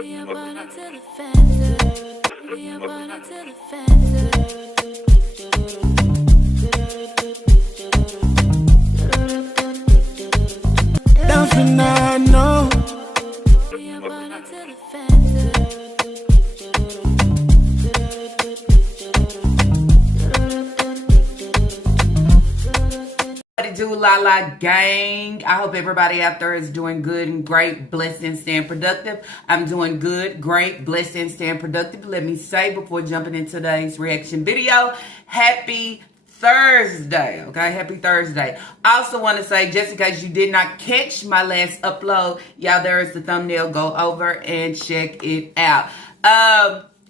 Down for now, no. Do La La gang. I hope everybody out there is doing good and great, blessed and staying productive. I'm doing good, great, blessed and staying productive. Let me say before jumping into today's reaction video, happy Thursday, okay? Happy Thursday. I also want to say, just in case you did not catch my last upload, y'all, there is the thumbnail. Go over and check it out.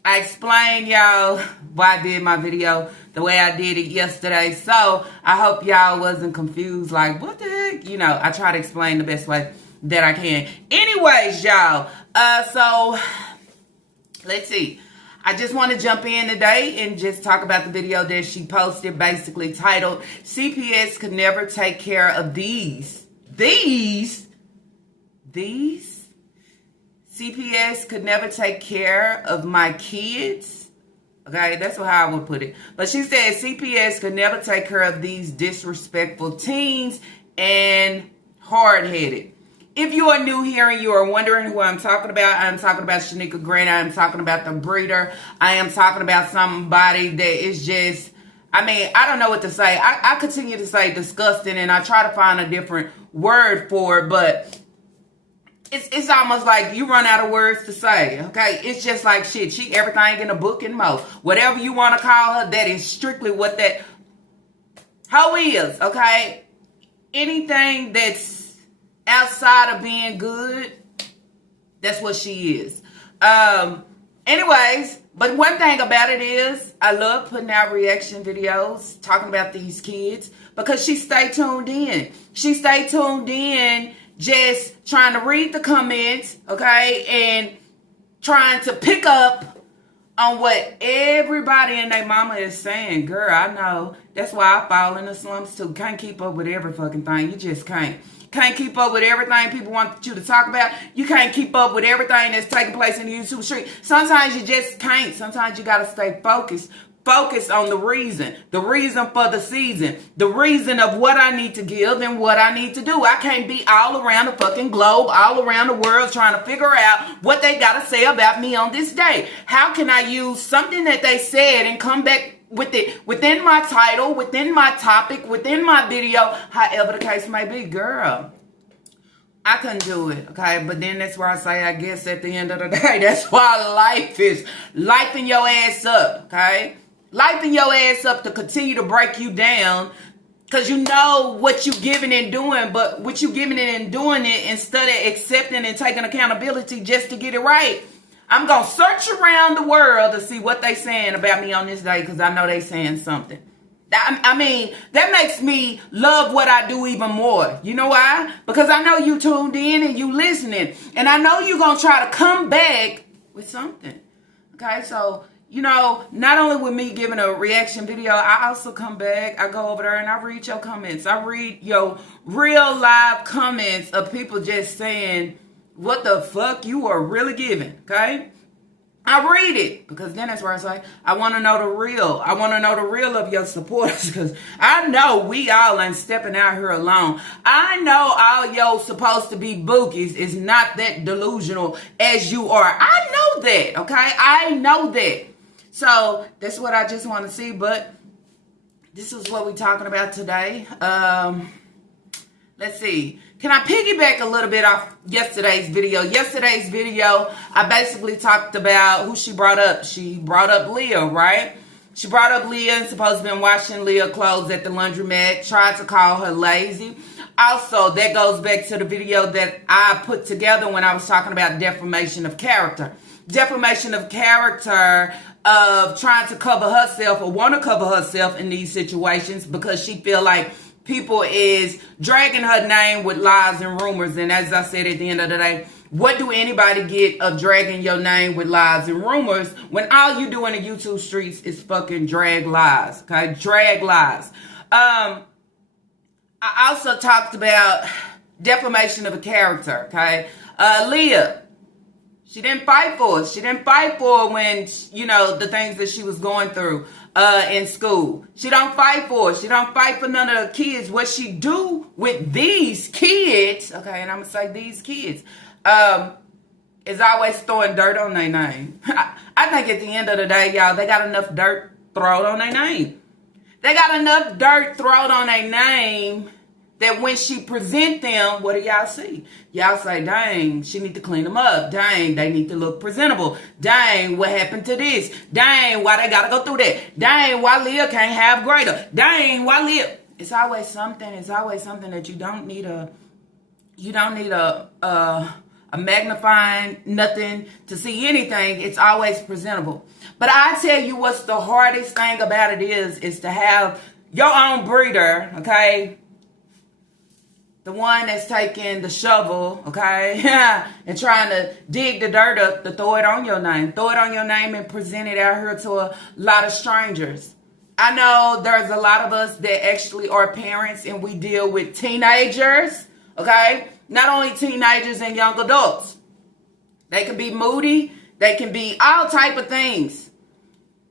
I explained, y'all, why I did my video the way I did it yesterday. So I hope y'all wasn't confused, like, what the heck? You know, I try to explain the best way that I can. Anyways, y'all, so let's see. I just want to jump in today and just talk about the video that she posted, basically titled, CPS could never take care of these. CPS could never take care of my kids. Okay, that's how I would put it. But she said CPS could never take care of these disrespectful teens and hard-headed. If you are new here and you are wondering who I'm talking about Shanika Grant. I am talking about the breeder. I am talking about somebody that is just, I mean, I don't know what to say. I continue to say disgusting, and I try to find a different word for it, but it's almost like you run out of words to say, okay? It's just like shit. She everything in a book and more. Whatever you want to call her, that is strictly what that hoe is, okay? Anything that's outside of being good, that's what she is. Anyways, but one thing about it is I love putting out reaction videos talking about these kids because she stay tuned in. She stay tuned in, just trying to read the comments, okay, and trying to pick up on what everybody and their mama is saying. Girl, I know. That's why I fall in the slumps too. Can't keep up with every fucking thing. You just can't. Can't keep up with everything people want you to talk about. You can't keep up with everything that's taking place in the YouTube street. Sometimes you just can't. Sometimes you got to stay focused. Focus on the reason for the season, the reason of what I need to give and what I need to do. I can't be all around the fucking globe, all around the world trying to figure out what they got to say about me on this day. How can I use something that they said and come back with it within my title, within my topic, within my video, however the case may be? Girl, I couldn't do it, okay? But then that's where I say, I guess at the end of the day, that's why life is lifing your ass up, okay? Lifing your ass up to continue to break you down because you know what you giving and doing, but what you giving it and doing it instead of accepting and taking accountability just to get it right. I'm going to search around the world to see what they saying about me on this day because I know they saying something. I mean, that makes me love what I do even more. You know why? Because I know you tuned in and you listening. And I know you're going to try to come back with something. Okay, so, you know, not only with me giving a reaction video, I also come back, I go over there and I read your comments. I read your real live comments of people just saying, what the fuck you are really giving, okay? I read it because then that's where I say, I want to know the real. I want to know the real of your supporters because I know we all ain't stepping out here alone. I know all yo supposed to be bookies is not that delusional as you are. I know that, okay? I know that. So that's what I just want to see, but this is what we're talking about today. Let's see. Can I piggyback a little bit off yesterday's video? Yesterday's video, I basically talked about who she brought up. She brought up Leah, right? She brought up Leah and supposed to have been washing Leah clothes at the laundromat, tried to call her lazy. Also, that goes back to the video that I put together when I was talking about defamation of character. Defamation of character of trying to cover herself or want to cover herself in these situations because she feel like people is dragging her name with lies and rumors. And as I said at the end of the day, what do anybody get of dragging your name with lies and rumors when all you do in the YouTube streets is fucking drag lies, okay? Drag lies. I also talked about defamation of a character, okay? Leah, She didn't fight for it. She didn't fight for it when, you know, the things that she was going through in school. She don't fight for it. She don't fight for none of the kids. What she do with these kids, okay, and I'm going to say these kids, is always throwing dirt on their name. I think at the end of the day, y'all, they got enough dirt thrown on their name. They got enough dirt thrown on their name that when she present them, what do y'all see? Y'all say, dang, she need to clean them up. Dang, they need to look presentable. Dang, what happened to this? Dang, why they gotta go through that? Dang, why Leah can't have greater? Dang, why Leah? It's always something. It's always something that you don't need a magnifying nothing to see anything. It's always presentable. But I tell you what's the hardest thing about it is to have your own breeder, okay? The one that's taking the shovel, okay, and trying to dig the dirt up to throw it on your name. Throw it on your name and present it out here to a lot of strangers. I know there's a lot of us that actually are parents and we deal with teenagers, okay? Not only teenagers and young adults. They can be moody. They can be all type of things.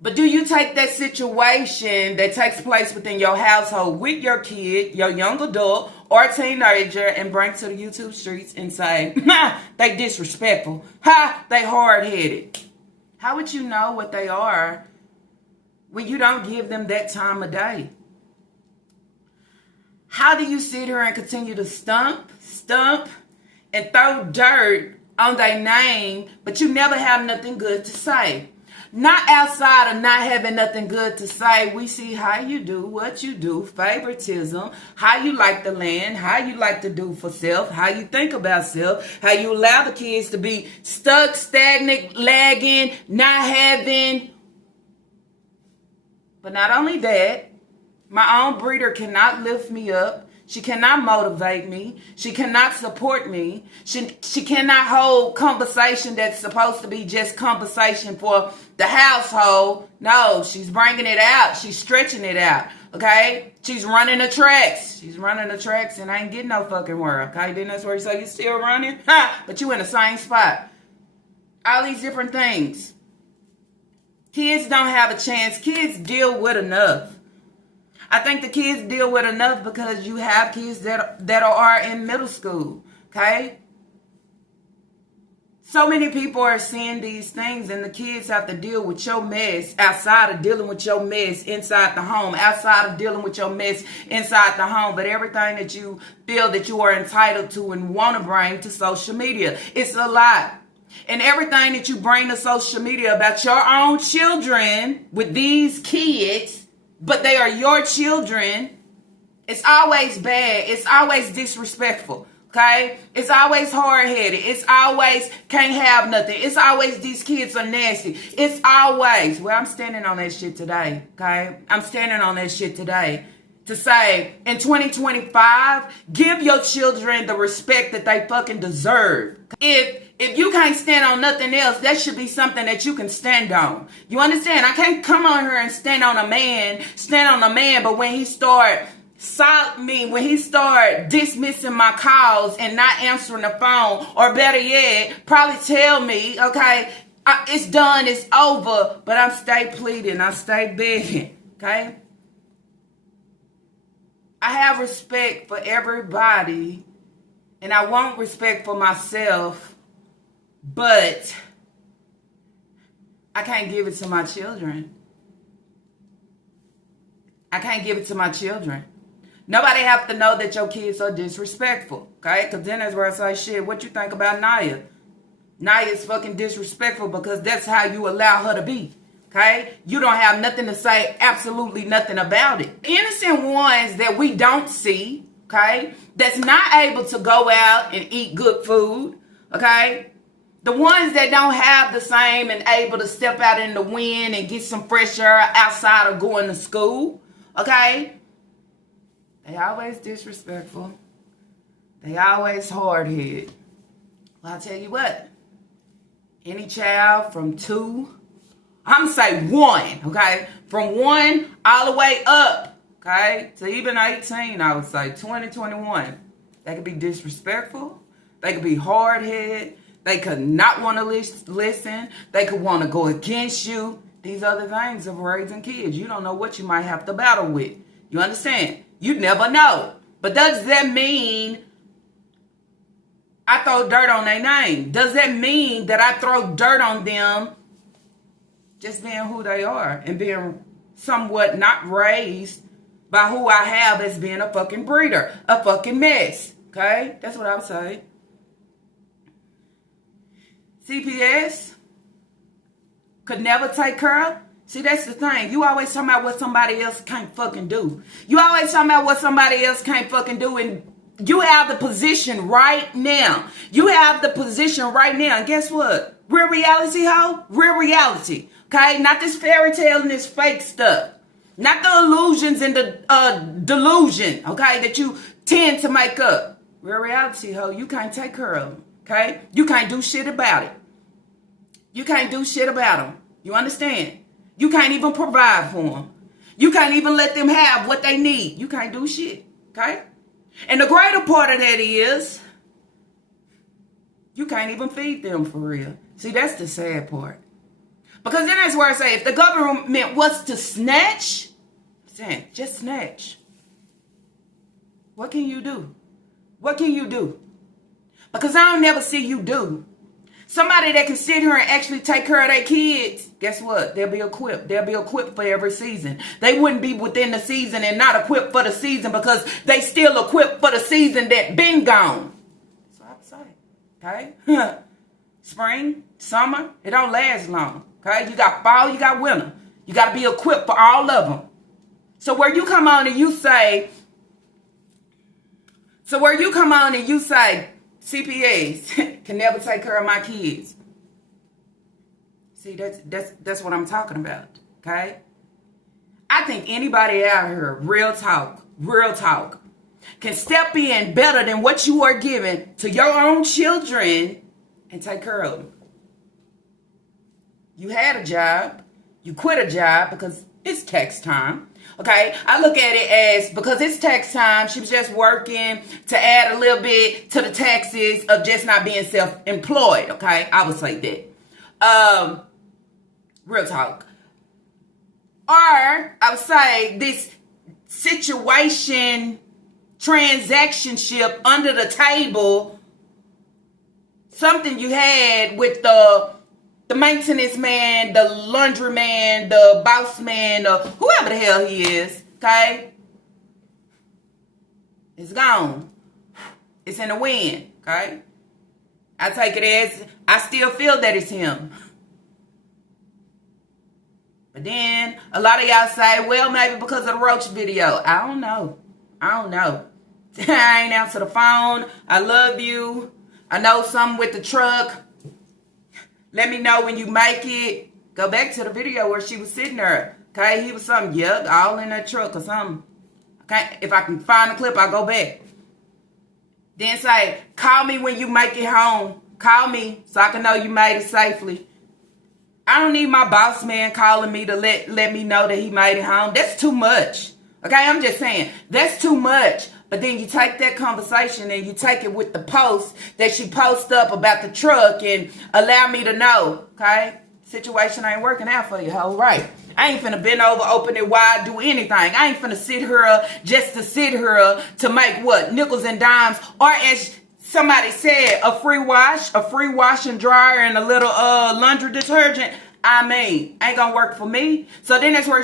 But do you take that situation that takes place within your household with your kid, your young adult, or teenager, and bring to the YouTube streets and say, they disrespectful. They hard-headed. How would you know what they are when you don't give them that time of day? How do you sit here and continue to stump, and throw dirt on their name, but you never have nothing good to say? Not outside of not having nothing good to say, we see how you do, what you do, favoritism, how you like the land, how you like to do for self, how you think about self, how you allow the kids to be stuck, stagnant, lagging, not having. But not only that, my own breeder cannot lift me up. She cannot motivate me. She cannot support me. She cannot hold conversation that's supposed to be just conversation for the household. No, she's bringing it out. She's stretching it out, okay? She's running the tracks. She's running the tracks and I ain't getting no fucking word, okay? Then that's where you say you still running, but you in the same spot. All these different things. Kids don't have a chance. Kids deal with enough. I think the kids deal with enough because you have kids that are in middle school, okay? So many people are seeing these things and the kids have to deal with your mess outside of dealing with your mess inside the home, outside of dealing with your mess inside the home. But everything that you feel that you are entitled to and want to bring to social media, it's a lot. And everything that you bring to social media about your own children with these kids, but they are your children, it's always bad. It's always disrespectful, okay? It's always hard-headed. It's always can't have nothing. It's always these kids are nasty. It's always, well, I'm standing on that shit today, okay? I'm standing on that shit today to say, in 2025, give your children the respect that they fucking deserve. If you can't stand on nothing else, that should be something that you can stand on. You understand? I can't come on here and stand on a man, but when he start when he start dismissing my calls and not answering the phone, or better yet, probably tell me, okay, it's done, it's over, but I'm stay pleading, I stay begging, okay? I have respect for everybody, and I want respect for myself, but I can't give it to my children. I can't give it to my children. Nobody have to know that your kids are disrespectful, okay? Because then that's where I say, shit, what you think about Naya? Naya's fucking disrespectful because that's how you allow her to be, okay? You don't have nothing to say, absolutely nothing about it. Innocent ones that we don't see, okay? That's not able to go out and eat good food, okay? The ones that don't have the same and able to step out in the wind and get some fresh air outside of going to school, okay? They always disrespectful. They always hard-headed. Well, I'll tell you what. Any child from 2, I'm going to say 1, okay? From 1 all the way up, okay? To even 18, I would say, 20, 21. They could be disrespectful. They could be hard-headed. They could not want to listen. They could want to go against you. These other things of raising kids. You don't know what you might have to battle with. You understand? You never know. But does that mean I throw dirt on their name? Does that mean that I throw dirt on them just being who they are and being somewhat not raised by who I have as being a fucking breeder, a fucking mess? Okay? That's what I would say. CPS could never take care of. See, that's the thing. You always talking about what somebody else can't fucking do. You always talking about what somebody else can't fucking do, and you have the position right now. You have the position right now. And guess what? Real reality, ho? Real reality. Okay? Not this fairy tale and this fake stuff. Not the illusions and the delusion, okay, that you tend to make up. Real reality, ho, you can't take care of them. Okay? You can't do shit about it. You can't do shit about them. You understand? You can't even provide for them. You can't even let them have what they need. You can't do shit. Okay? And the greater part of that is you can't even feed them for real. See, that's the sad part. Because then that's where I say, if the government was to snatch, just snatch. What can you do? What can you do? Because I don't never see you do. Somebody that can sit here and actually take care of their kids, guess what? They'll be equipped. They'll be equipped for every season. They wouldn't be within the season and not equipped for the season because they still equipped for the season that been gone. That's what I would say. Okay? Spring, summer, it don't last long. Okay? You got fall, you got winter. You got to be equipped for all of them. So where you come on and you say, CPAs can never take care of my kids. See, that's what I'm talking about, okay? I think anybody out here, real talk, can step in better than what you are giving to your own children and take care of them. You had a job, you quit a job because it's tax time. Okay, I look at it as because it's tax time, she was just working to add a little bit to the taxes of just not being self-employed. Okay, I would say that. Real talk. Or I would say this situation, transactionship under the table, something you had with the maintenance man, the laundry man, the boss man, whoever the hell he is, okay? It's gone. It's in the wind, okay? I take it as, I still feel that it's him. But then, a lot of y'all say, well, maybe because of the Roach video. I don't know. I ain't answer the phone. I love you. I know something with the truck. Let me know when you make it. Go back to the video where she was sitting there. Okay, he was something, all in that truck or something. Okay, if I can find the clip, I'll go back. Then say, call me when you make it home. Call me so I can know you made it safely. I don't need my boss man calling me to let me know that he made it home. That's too much. Okay, I'm just saying, that's too much. But then you take that conversation and you take it with the post that she posted up about the truck and allow me to know, okay? Situation ain't working out for you, ho, right? I ain't finna bend over, open it wide, do anything. I ain't finna sit here just to sit here to make what? Nickels and dimes, or as somebody said, a free wash and dryer, and a little laundry detergent. I mean, ain't gonna work for me. So then that's where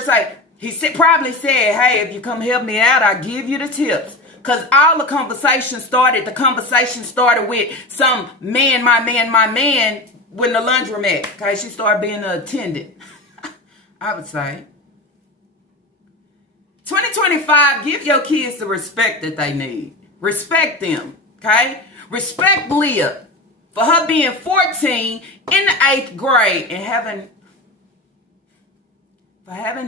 he probably said, hey, if you come help me out, I'll give you the tips. Because all the conversation started with some man, my man, when the laundromat. Okay, she started being an attendant. I would say. 2025, give your kids the respect that they need. Respect them, okay? Respect Leah for her being 14 in the 8th grade and having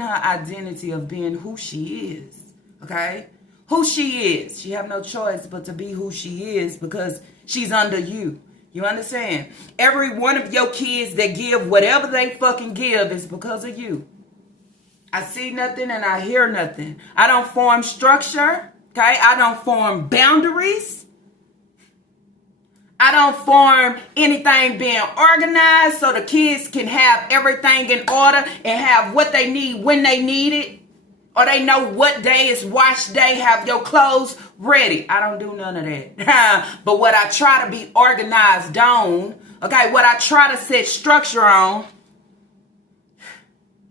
her identity of being who she is, okay? Who she is. She have no choice but to be who she is because she's under you. You understand? Every one of your kids that give whatever they fucking give is because of you. I see nothing and I hear nothing. I don't form structure, okay? I don't form boundaries. I don't form anything being organized so the kids can have everything in order and have what they need when they need it. Or they know what day is wash day, have your clothes ready. I don't do none of that. But what I try to be organized on, okay, what I try to set structure on,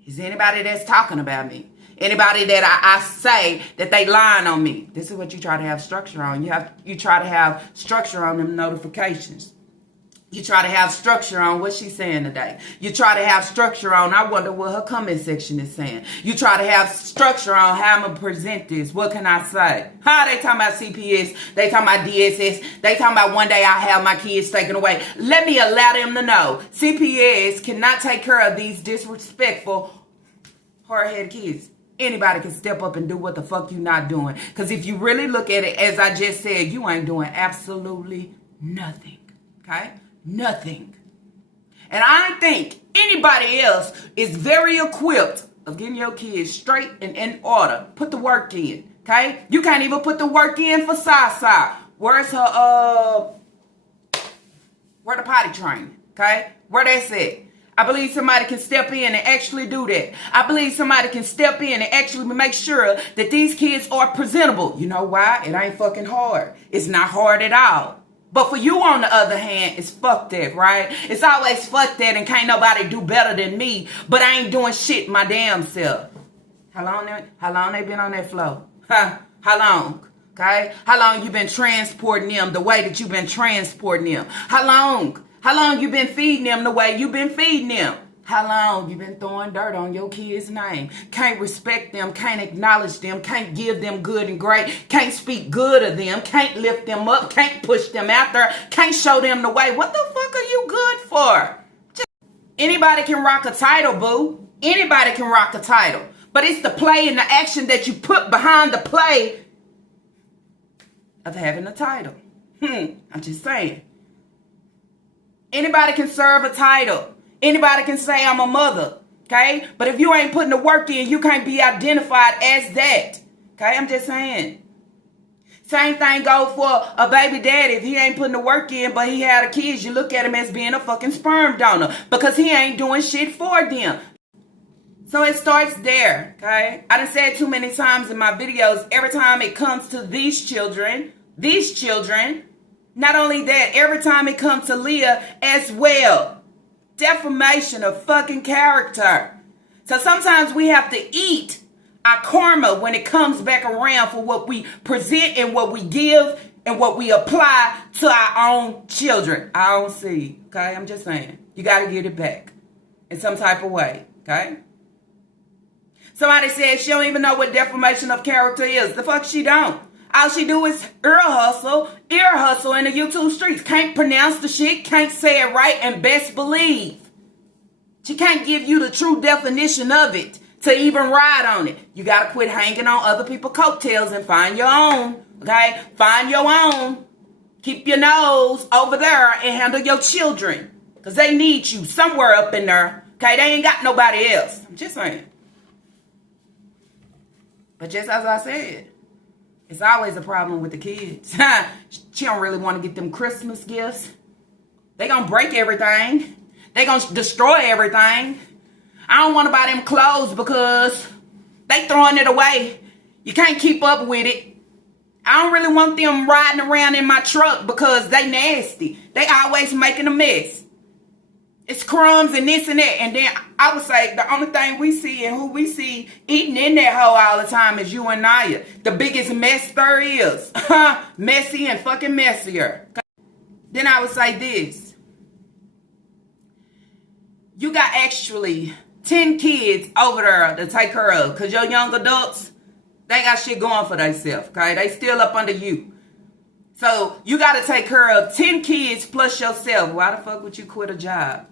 is anybody that's talking about me. Anybody that I say that they lying on me. This is what you try to have structure on. You try to have structure on them notifications. You try to have structure on what she's saying today. You try to have structure on, I wonder what her comment section is saying. You try to have structure on how I'm going to present this. What can I say? How they talking about CPS? They talking about DSS. They talking about one day I have my kids taken away. Let me allow them to know. CPS cannot take care of these disrespectful, hard-headed kids. Anybody can step up and do what the fuck you not doing. Because if you really look at it, as I just said, you ain't doing absolutely nothing. Okay? Nothing. And I think anybody else is very equipped of getting your kids straight and in order. Put the work in. Okay? You can't even put the work in for Sasa. Where's her, where the potty training? Okay? Where that's at? I believe somebody can step in and actually do that. I believe somebody can step in and actually make sure that these kids are presentable. You know why? It ain't fucking hard. It's not hard at all. But for you, on the other hand, it's fuck that, right? It's always fuck that and can't nobody do better than me, but I ain't doing shit my damn self. How long they been on that floor? Huh? How long? Okay? How long you been transporting them the way that you been transporting them? How long? How long you been feeding them the way you been feeding them? How long you been throwing dirt on your kid's name? Can't respect them, can't acknowledge them, can't give them good and great, can't speak good of them, can't lift them up, can't push them out there, can't show them the way. What the fuck are you good for? Anybody can rock a title, boo. Anybody can rock a title. But it's the play and the action that you put behind the play of having a title. I'm just saying. Anybody can serve a title. Anybody can say I'm a mother, okay? But if you ain't putting the work in, you can't be identified as that, okay? I'm just saying. Same thing go for a baby daddy. If he ain't putting the work in, but he had a kid, you look at him as being a fucking sperm donor because he ain't doing shit for them. So it starts there, okay? I done said too many times in my videos, every time it comes to these children, not only that, every time it comes to Leah as well. Defamation of fucking character. So sometimes we have to eat our karma when it comes back around for what we present and what we give and what we apply to our own children, our own seed. Okay, I'm just saying. You got to get it back in some type of way. Okay. Somebody said she don't even know what defamation of character is. The fuck she don't. All she do is ear hustle in the YouTube streets. Can't pronounce the shit, can't say it right, and best believe. She can't give you the true definition of it to even ride on it. You got to quit hanging on other people's coattails and find your own, okay? Find your own. Keep your nose over there and handle your children because they need you somewhere up in there, okay? They ain't got nobody else. I'm just saying. But just as I said, it's always a problem with the kids. She don't really want to get them Christmas gifts. They gonna break everything. They gonna destroy everything. I don't want to buy them clothes because they throwing it away. You can't keep up with it. I don't really want them riding around in my truck because they nasty. They always making a mess. It's crumbs and this and that. And then I would say the only thing we see and who we see eating in that hole all the time is you and Naya. The biggest mess there is. Messy and fucking messier. Then I would say this. You got actually 10 kids over there to take care of. Because your young adults, they got shit going for themselves. Okay? They still up under you. So you got to take care of 10 kids plus yourself. Why the fuck would you quit a job?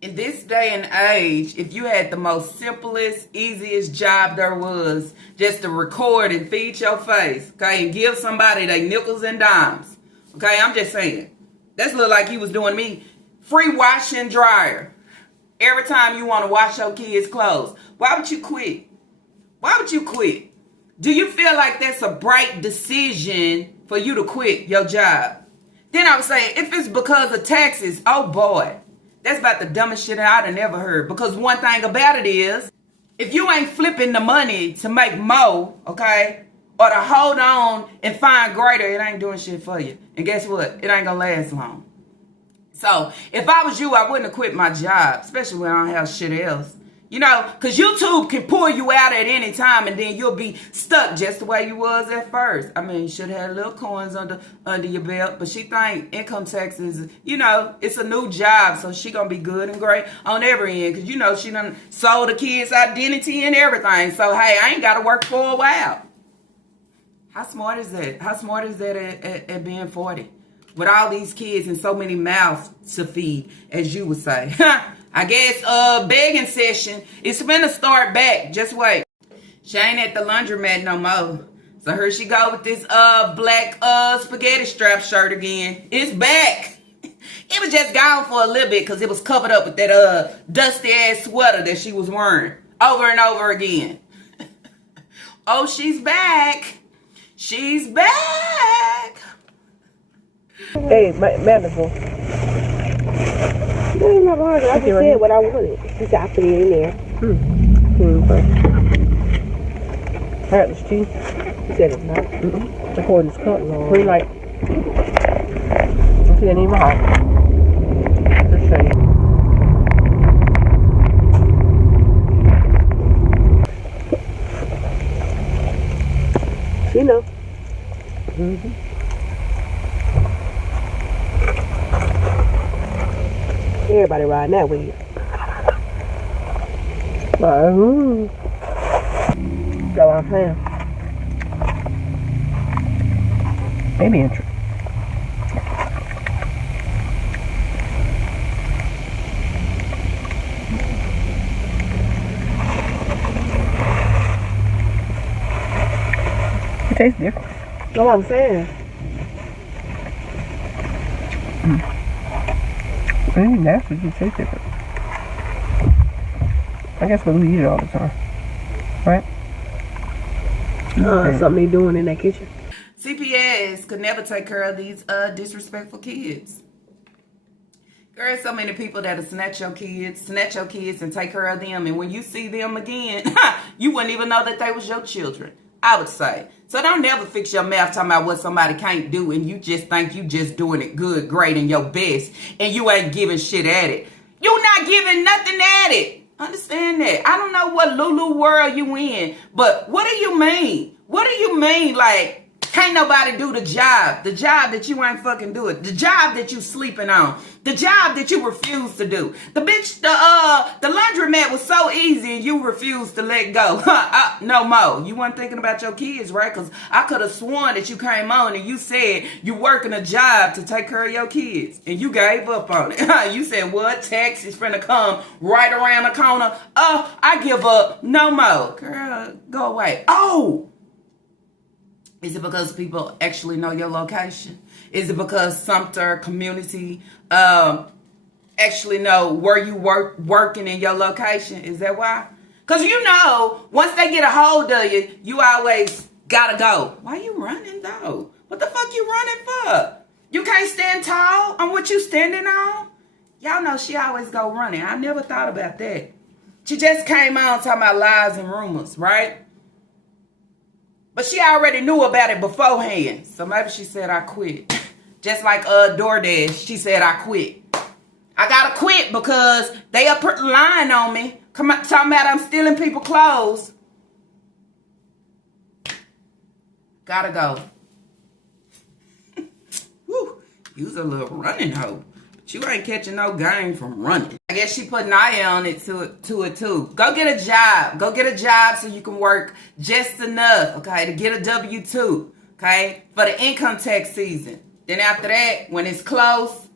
In this day and age, if you had the most simplest, easiest job there was, just to record and feed your face, okay, and give somebody their nickels and dimes, okay, I'm just saying. That's look like he was doing me. Free wash and dryer. Every time you want to wash your kids' clothes. Why would you quit? Why would you quit? Do you feel like that's a bright decision for you to quit your job? Then I would say, if it's because of taxes, oh boy, that's about the dumbest shit I'd have never heard. Because one thing about it is, if you ain't flipping the money to make more, okay, or to hold on and find greater, it ain't doing shit for you. And guess what? It ain't gonna last long. So if I was you, I wouldn't have quit my job, especially when I don't have shit else. You know, because YouTube can pull you out at any time and then you'll be stuck just the way you was at first. I mean, you should have had little coins under your belt. But she think income tax is, you know, it's a new job. So she going to be good and great on every end. Because, you know, she done sold the kids' identity and everything. So, hey, I ain't got to work for a while. How smart is that? How smart is that at being 40? With all these kids and so many mouths to feed, as you would say. I guess begging session is finna start back. Just wait. She ain't at the laundromat no more. So here she go with this black spaghetti strap shirt again. It's back. It was just gone for a little bit because it was covered up with that dusty ass sweater that she was wearing over and over again. Oh, she's back. She's back. Hey, manager. No, you're not wrong. I just said what I wanted. She said I put it in there. Apparently it's cheap. She said it's not. The cord is cut long. Green light. She ain't even hot. Just saying. She know. Everybody riding that way. That's what I'm saying. Maybe interesting. It tastes different. That's what I'm saying. Naturally, it tastes different. I guess we eat it all the time, right? Something they doing in that kitchen. CPS could never take care of these disrespectful kids. There are so many people that'll snatch your kids and take care of them. And when you see them again, you wouldn't even know that they was your children, I would say. So don't never fix your mouth talking about what somebody can't do and you just think you just doing it good, great, and your best, and you ain't giving shit at it. You not giving nothing at it. Understand that. I don't know what Lulu world you in, but what do you mean? What do you mean, like, can't nobody do the job that you ain't fucking doing, the job that you sleeping on, the job that you refuse to do. The laundromat was so easy and you refused to let go. No more. You weren't thinking about your kids, right? Because I could have sworn that you came on and you said you working a job to take care of your kids and you gave up on it. You said, what? Tax is finna come right around the corner. Oh, I give up. No more. Girl, go away. Oh! Is it because people actually know your location? Is it because Sumter community actually know where you working in your location? Is that why? Because you know, once they get a hold of you, you always gotta go. Why you running though? What the fuck you running for? You can't stand tall on what you standing on? Y'all know she always go running. I never thought about that. She just came on talking about lies and rumors, right? But she already knew about it beforehand. So maybe she said, I quit. Just like DoorDash, she said, I quit. I gotta quit because they are lying on me. Talking about I'm stealing people's clothes. Gotta go. Woo, you's a little running hoe. But you ain't catching no game from running. I guess she put an eye on it to it too. Go get a job. Go get a job so you can work just enough, okay, to get a W-2, okay, for the income tax season. Then after that, when it's close,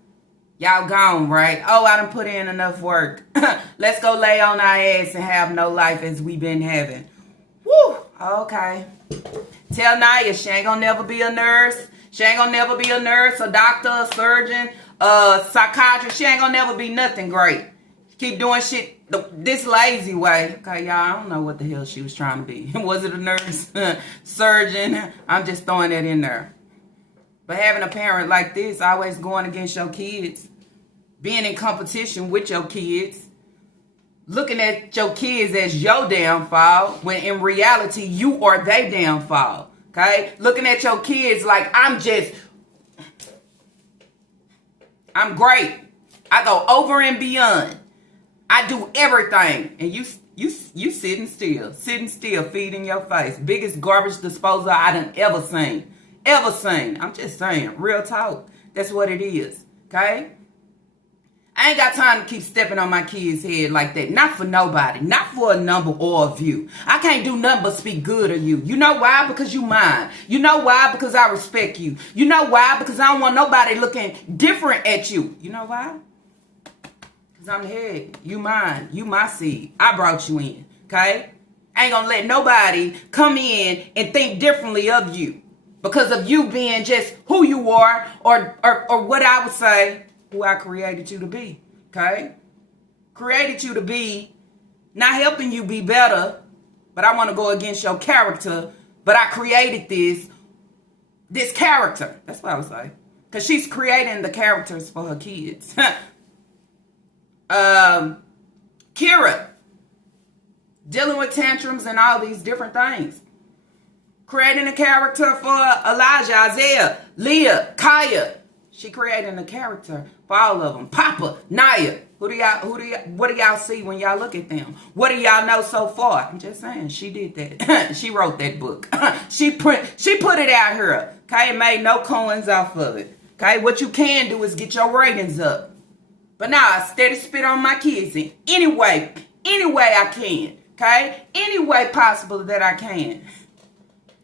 y'all gone, right? Oh, I done put in enough work. Let's go lay on our ass and have no life as we been having. Woo, okay. Tell Naya she ain't gonna never be a nurse. She ain't gonna never be a nurse, a doctor, a surgeon, psychiatrist. She ain't gonna never be nothing great. Keep doing shit this lazy way. Okay, y'all, I don't know what the hell she was trying to be. Was it a nurse? Surgeon? I'm just throwing that in there. But But having a parent like this, always going against your kids, being in competition with your kids, looking at your kids as your downfall, when in reality, you are their downfall. Okay? Looking at your kids like, I'm great. I go over and beyond. I do everything. And you sitting still, feeding your face. Biggest garbage disposal I done ever seen. I'm just saying, real talk. That's what it is. Okay? I ain't got time to keep stepping on my kids' head like that. Not for nobody. Not for a number or a view. I can't do nothing but speak good of you. You know why? Because you mine. You know why? Because I respect you. You know why? Because I don't want nobody looking different at you. You know why? Because I'm the head. You mine. You my seed. I brought you in. Okay? I ain't gonna let nobody come in and think differently of you. Because of you being just who you are or what I would say, who I created you to be, okay? Created you to be, not helping you be better, but I want to go against your character, but I created this character. That's what I would say. Because she's creating the characters for her kids. Kira, dealing with tantrums and all these different things. Creating a character for Elijah, Isaiah, Leah, Kaya. She creating a character for all of them. Papa, Naya. What do y'all see when y'all look at them? What do y'all know so far? I'm just saying, she did that. She wrote that book. She put it out here. Okay, and made no coins off of it. Okay, what you can do is get your ratings up. But now I steady spit on my kids in any way I can. Okay, any way possible that I can.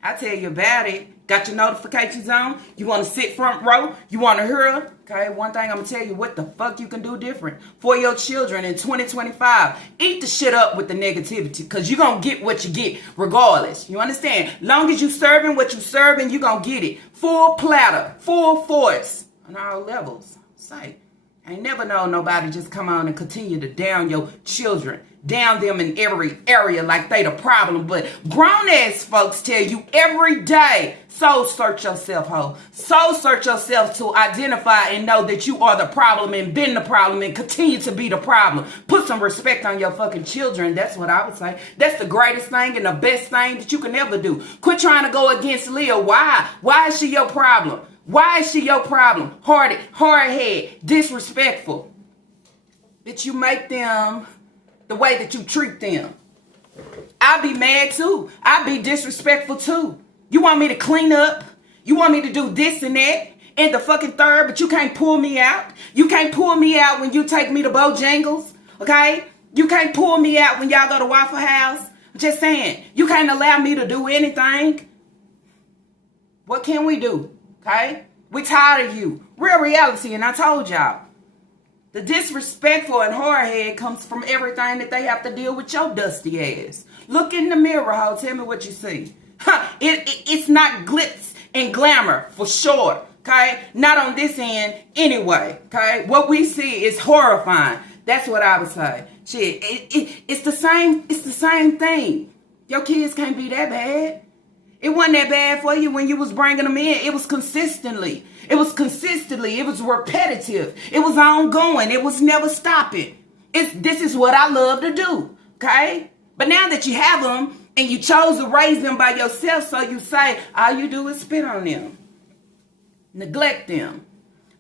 I tell you about it. Got your notifications on? You want to sit front row? You want to hear? Okay, one thing I'm going to tell you what the fuck you can do different for your children in 2025. Eat the shit up with the negativity because you're going to get what you get regardless. You understand? Long as you serving what you serving, you're going to get it. Full platter, full force on all levels. Say, I ain't never known nobody just come on and continue to down your children. Down them in every area like they the problem. But grown-ass folks tell you every day, soul search yourself, ho. Soul search yourself to identify and know that you are the problem and been the problem and continue to be the problem. Put some respect on your fucking children. That's what I would say. That's the greatest thing and the best thing that you can ever do. Quit trying to go against Leah. Why? Why is she your problem? Why is she your problem? Hard-head, disrespectful. That you make them the way that you treat them. I'll be mad too. I'll be disrespectful too. You want me to clean up? You want me to do this and that and the fucking third, but you can't pull me out? You can't pull me out when you take me to Bojangles, okay? You can't pull me out when y'all go to Waffle House. I'm just saying, you can't allow me to do anything. What can we do, okay? We tired of you. Real reality, and I told y'all. The disrespectful and hard-head comes from everything that they have to deal with your dusty ass. Look in the mirror, ho. Tell me what you see. It's not glitz and glamour, for sure. Okay? Not on this end anyway. Okay? What we see is horrifying. That's what I would say. Shit, it's the same thing. Your kids can't be that bad. It wasn't that bad for you when you was bringing them in. It was consistently. It was repetitive. It was ongoing. It was never stopping. This is what I love to do, okay? But now that you have them and you chose to raise them by yourself, so you say, all you do is spit on them, neglect them,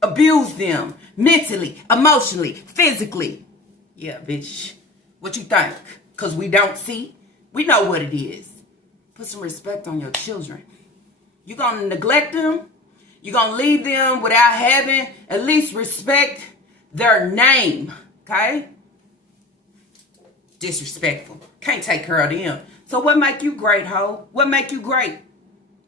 abuse them, mentally, emotionally, physically. Yeah, bitch. What you think? Because we don't see? We know what it is. Put some respect on your children. You're going to neglect them. You're going to leave them without having at least respect their name. Okay? Disrespectful. Can't take care of them. So what make you great, ho? What make you great?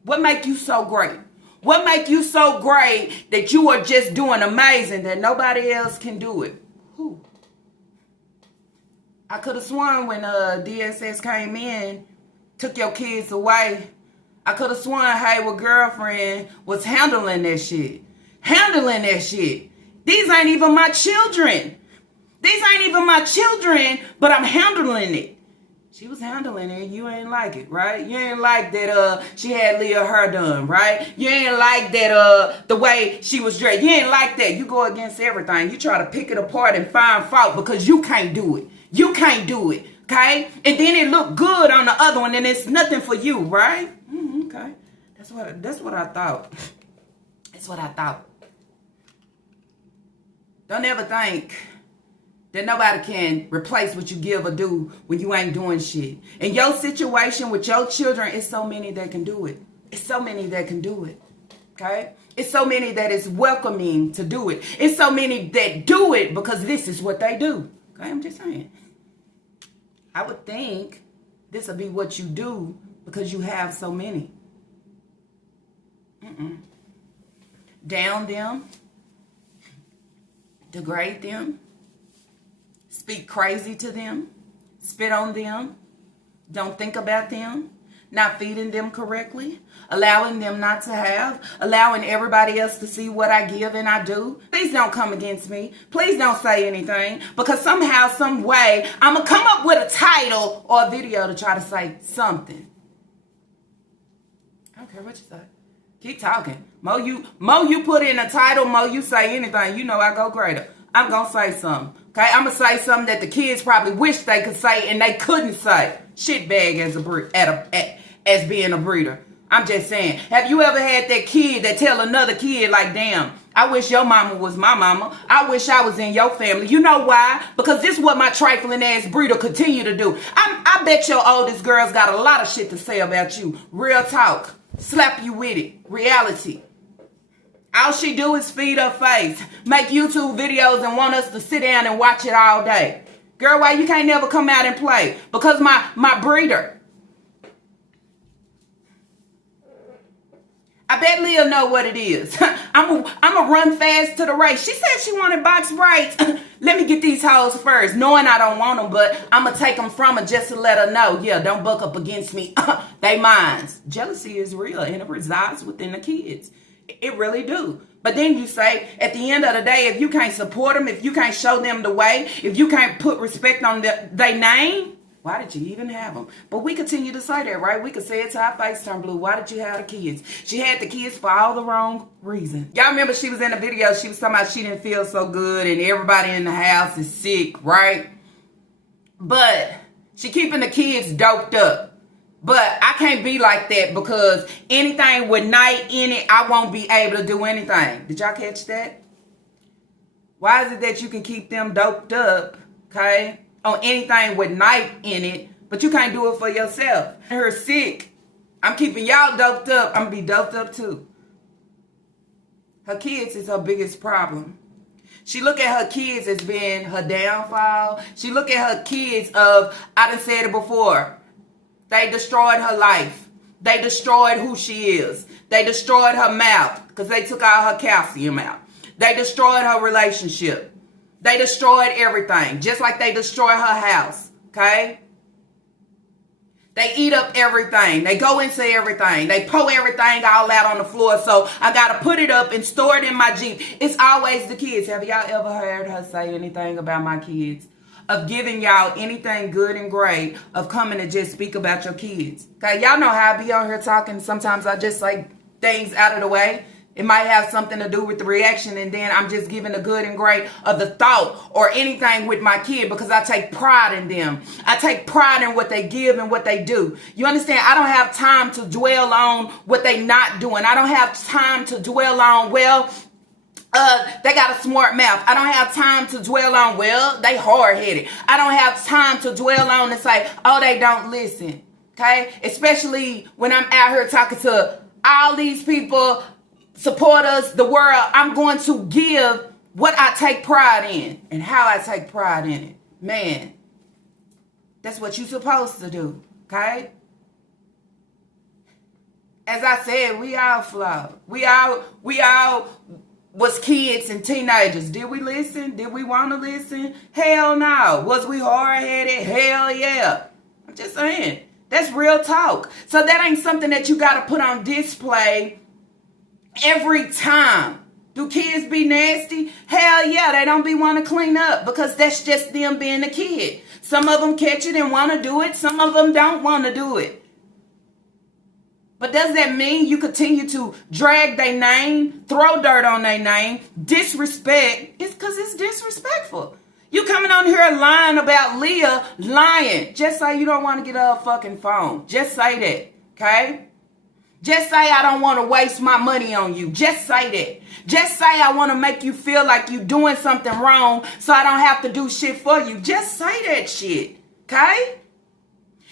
What make you so great? What make you so great that you are just doing amazing that nobody else can do it? Who? I could have sworn when DSS came in, took your kids away, I could have sworn Hayward girlfriend was handling that shit. Handling that shit. These ain't even my children. These ain't even my children, but I'm handling it. She was handling it. You ain't like it, right? You ain't like that she had Leah hair done, right? You ain't like that the way she was dressed. You ain't like that. You go against everything. You try to pick it apart and find fault because you can't do it. You can't do it, okay? And then it looked good on the other one and it's nothing for you, right? Okay. That's what I thought. That's what I thought. Don't ever think that nobody can replace what you give or do when you ain't doing shit. In your situation with your children, it's so many that can do it. It's so many that can do it. Okay? It's so many that is welcoming to do it. It's so many that do it because this is what they do. Okay? I'm just saying. I would think this will be what you do because you have so many. Down them. Degrade them. Speak crazy to them, spit on them, don't think about them, not feeding them correctly, allowing them not to have, allowing everybody else to see what I give and I do. Please don't come against me. Please don't say anything because somehow, some way, I'm going to come up with a title or a video to try to say something. I don't care what you say. Keep talking. Mo you put in a title, mo you say anything. You know I go greater. I'm going to say something. Okay, I'm going to say something that the kids probably wish they could say and they couldn't say. Shitbag as being a breeder. I'm just saying. Have you ever had that kid that tell another kid like, damn, I wish your mama was my mama. I wish I was in your family. You know why? Because this is what my trifling ass breeder continue to do. I bet your oldest girl's got a lot of shit to say about you. Real talk. Slap you with it. Reality. All she do is feed her face, make YouTube videos and want us to sit down and watch it all day. Girl, why you can't never come out and play? Because my breeder. I bet Leah know what it is. I'm a run fast to the race. She said she wanted box braids. Let me get these hoes first, knowing I don't want them, but I'm going to take them from her just to let her know, yeah, don't buck up against me. They mines. Jealousy is real and it resides within the kids. It really do. But then you say, at the end of the day, if you can't support them, if you can't show them the way, if you can't put respect on their name, why did you even have them? But we continue to say that, right? We could say it till our face turn blue. Why did you have the kids? She had the kids for all the wrong reasons. Y'all remember she was in the video, she was talking about she didn't feel so good and everybody in the house is sick, right? But she keeping the kids doped up. But I can't be like that because anything with night in it, I won't be able to do anything. Did y'all catch that? Why is it that you can keep them doped up, okay, on anything with night in it, but you can't do it for yourself? Her sick. I'm keeping y'all doped up. I'm going to be doped up too. Her kids is her biggest problem. She look at her kids as being her downfall. She look at her kids of, I done said it before, they destroyed her life. They destroyed who she is. They destroyed her mouth because they took all her calcium out. They destroyed her relationship. They destroyed everything, just like they destroyed her house, okay? They eat up everything. They go into everything. They pour everything all out on the floor, so I got to put it up and store it in my Jeep. It's always the kids. Have y'all ever heard her say anything about my kids? Of giving y'all anything good and great, of coming to just speak about your kids. Okay, y'all know how I be on here talking. Sometimes I just say things out of the way. It might have something to do with the reaction, and then I'm just giving the good and great of the thought or anything with my kid because I take pride in them. I take pride in what they give and what they do. You understand? I don't have time to dwell on what they not doing. I don't have time to dwell on, well, they got a smart mouth. I don't have time to dwell on, well, they hard-headed. I don't have time to dwell on and say, oh, they don't listen. Okay? Especially when I'm out here talking to all these people, supporters, the world. I'm going to give what I take pride in and how I take pride in it. Man, that's what you're supposed to do. Okay? As I said, we all flawed. We all was kids and teenagers. Did we listen? Did we want to listen? Hell no. Was we hard-headed? Hell yeah. I'm just saying. That's real talk. So that ain't something that you got to put on display every time. Do kids be nasty? Hell yeah, they don't be want to clean up because that's just them being a kid. Some of them catch it and want to do it. Some of them don't want to do it. But does that mean you continue to drag their name, throw dirt on their name, disrespect? It's because it's disrespectful. You coming on here lying about Leah, lying. Just say you don't want to get her a fucking phone. Just say that, okay? Just say I don't want to waste my money on you. Just say that. Just say I want to make you feel like you doing something wrong so I don't have to do shit for you. Just say that shit, okay?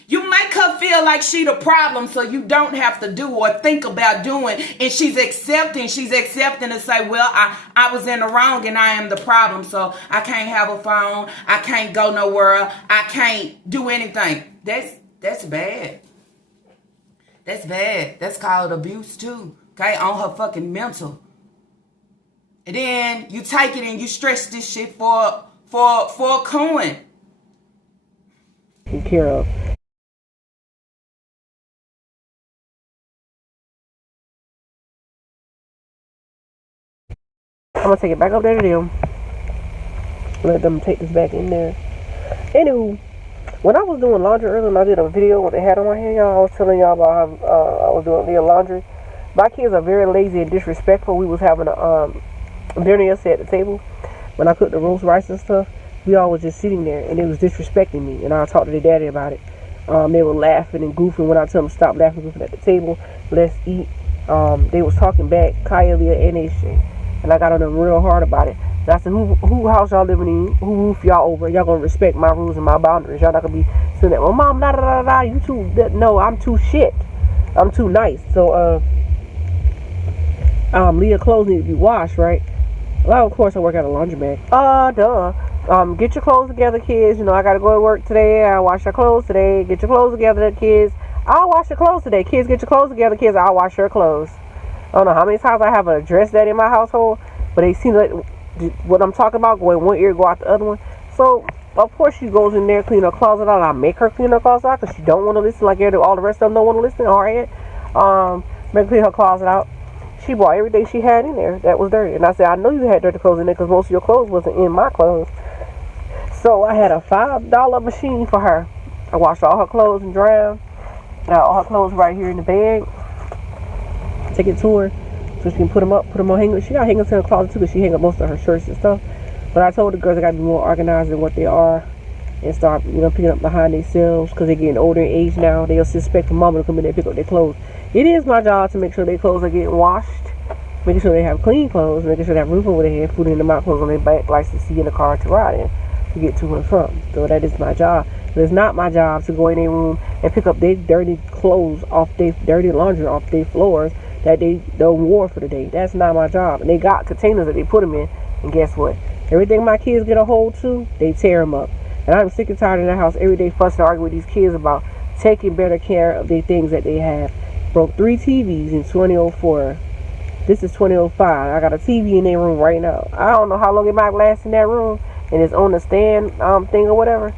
You make her feel like she the problem so you don't have to do or think about doing. And she's accepting to say, well, I was in the wrong and I am the problem. So I can't have a phone. I can't go nowhere. I can't do anything. That's bad. That's bad. That's called abuse too. Okay? On her fucking mental. And then you take it and you stretch this shit for a coin. Take care of. I'm gonna take it back up there to them. Let them take this back in there. Anywho, when I was doing laundry earlier, and I did a video with the hat on my head, y'all, I was telling y'all about how I was doing their laundry. My kids are very lazy and disrespectful. We was having a dinner yesterday at the table. When I cooked the roast rice and stuff, we all was just sitting there, and they was disrespecting me. And I talked to their daddy about it. They were laughing and goofing when I told them to stop laughing and goofing at the table. Let's eat. They was talking back, Kaya, Leah, and Aisha. And I got on them real hard about it. And I said, who house y'all living in? Who roof y'all over? Y'all gonna respect my rules and my boundaries. Y'all not gonna be saying that, well, mom, da da da da, you too, no, I'm too shit. I'm too nice. So, Leah clothes need to be washed, right? Well, of course, I work at a laundromat. Duh. Get your clothes together, kids. You know, I gotta go to work today. I wash your clothes today. Get your clothes together, kids. I'll wash your clothes today. Kids, get your clothes together, kids. I'll wash your clothes. I don't know how many times I have addressed that in my household, but they seem like what I'm talking about, going one ear, go out the other one. So, of course, she goes in there, clean her closet out. I make her clean her closet out because she don't want to listen like all the rest of them don't want to listen. All right. Make her clean her closet out. She brought everything she had in there that was dirty. And I said, I know you had dirty clothes in there because most of your clothes wasn't in my clothes. So, I had a $5 machine for her. I washed all her clothes and drowned. All her clothes right here in the bag. Take it to her so she can put them on hangers. She got hangers in her closet too because she hang up most of her shirts and stuff. But I told the girls they got to be more organized than what they are and start, picking up behind themselves because they're getting older in age now. They'll suspect the mama to come in there and pick up their clothes. It is my job to make sure their clothes are getting washed, making sure they have clean clothes, making sure they have roof over their head, food in the mouth, clothes on their back, license to see in the car to ride in to get to and from. So that is my job. But it's not my job to go in their room and pick up their dirty clothes off their dirty laundry off their floors that they don't wore for the day. That's not my job. And they got containers that they put them in. And guess what? Everything my kids get a hold to, they tear them up. And I'm sick and tired in the house every day fussing and arguing with these kids about taking better care of the things that they have. Broke 3 TVs in 2004. This is 2005. I got a TV in their room right now. I don't know how long it might last in that room. And it's on the stand thing or whatever.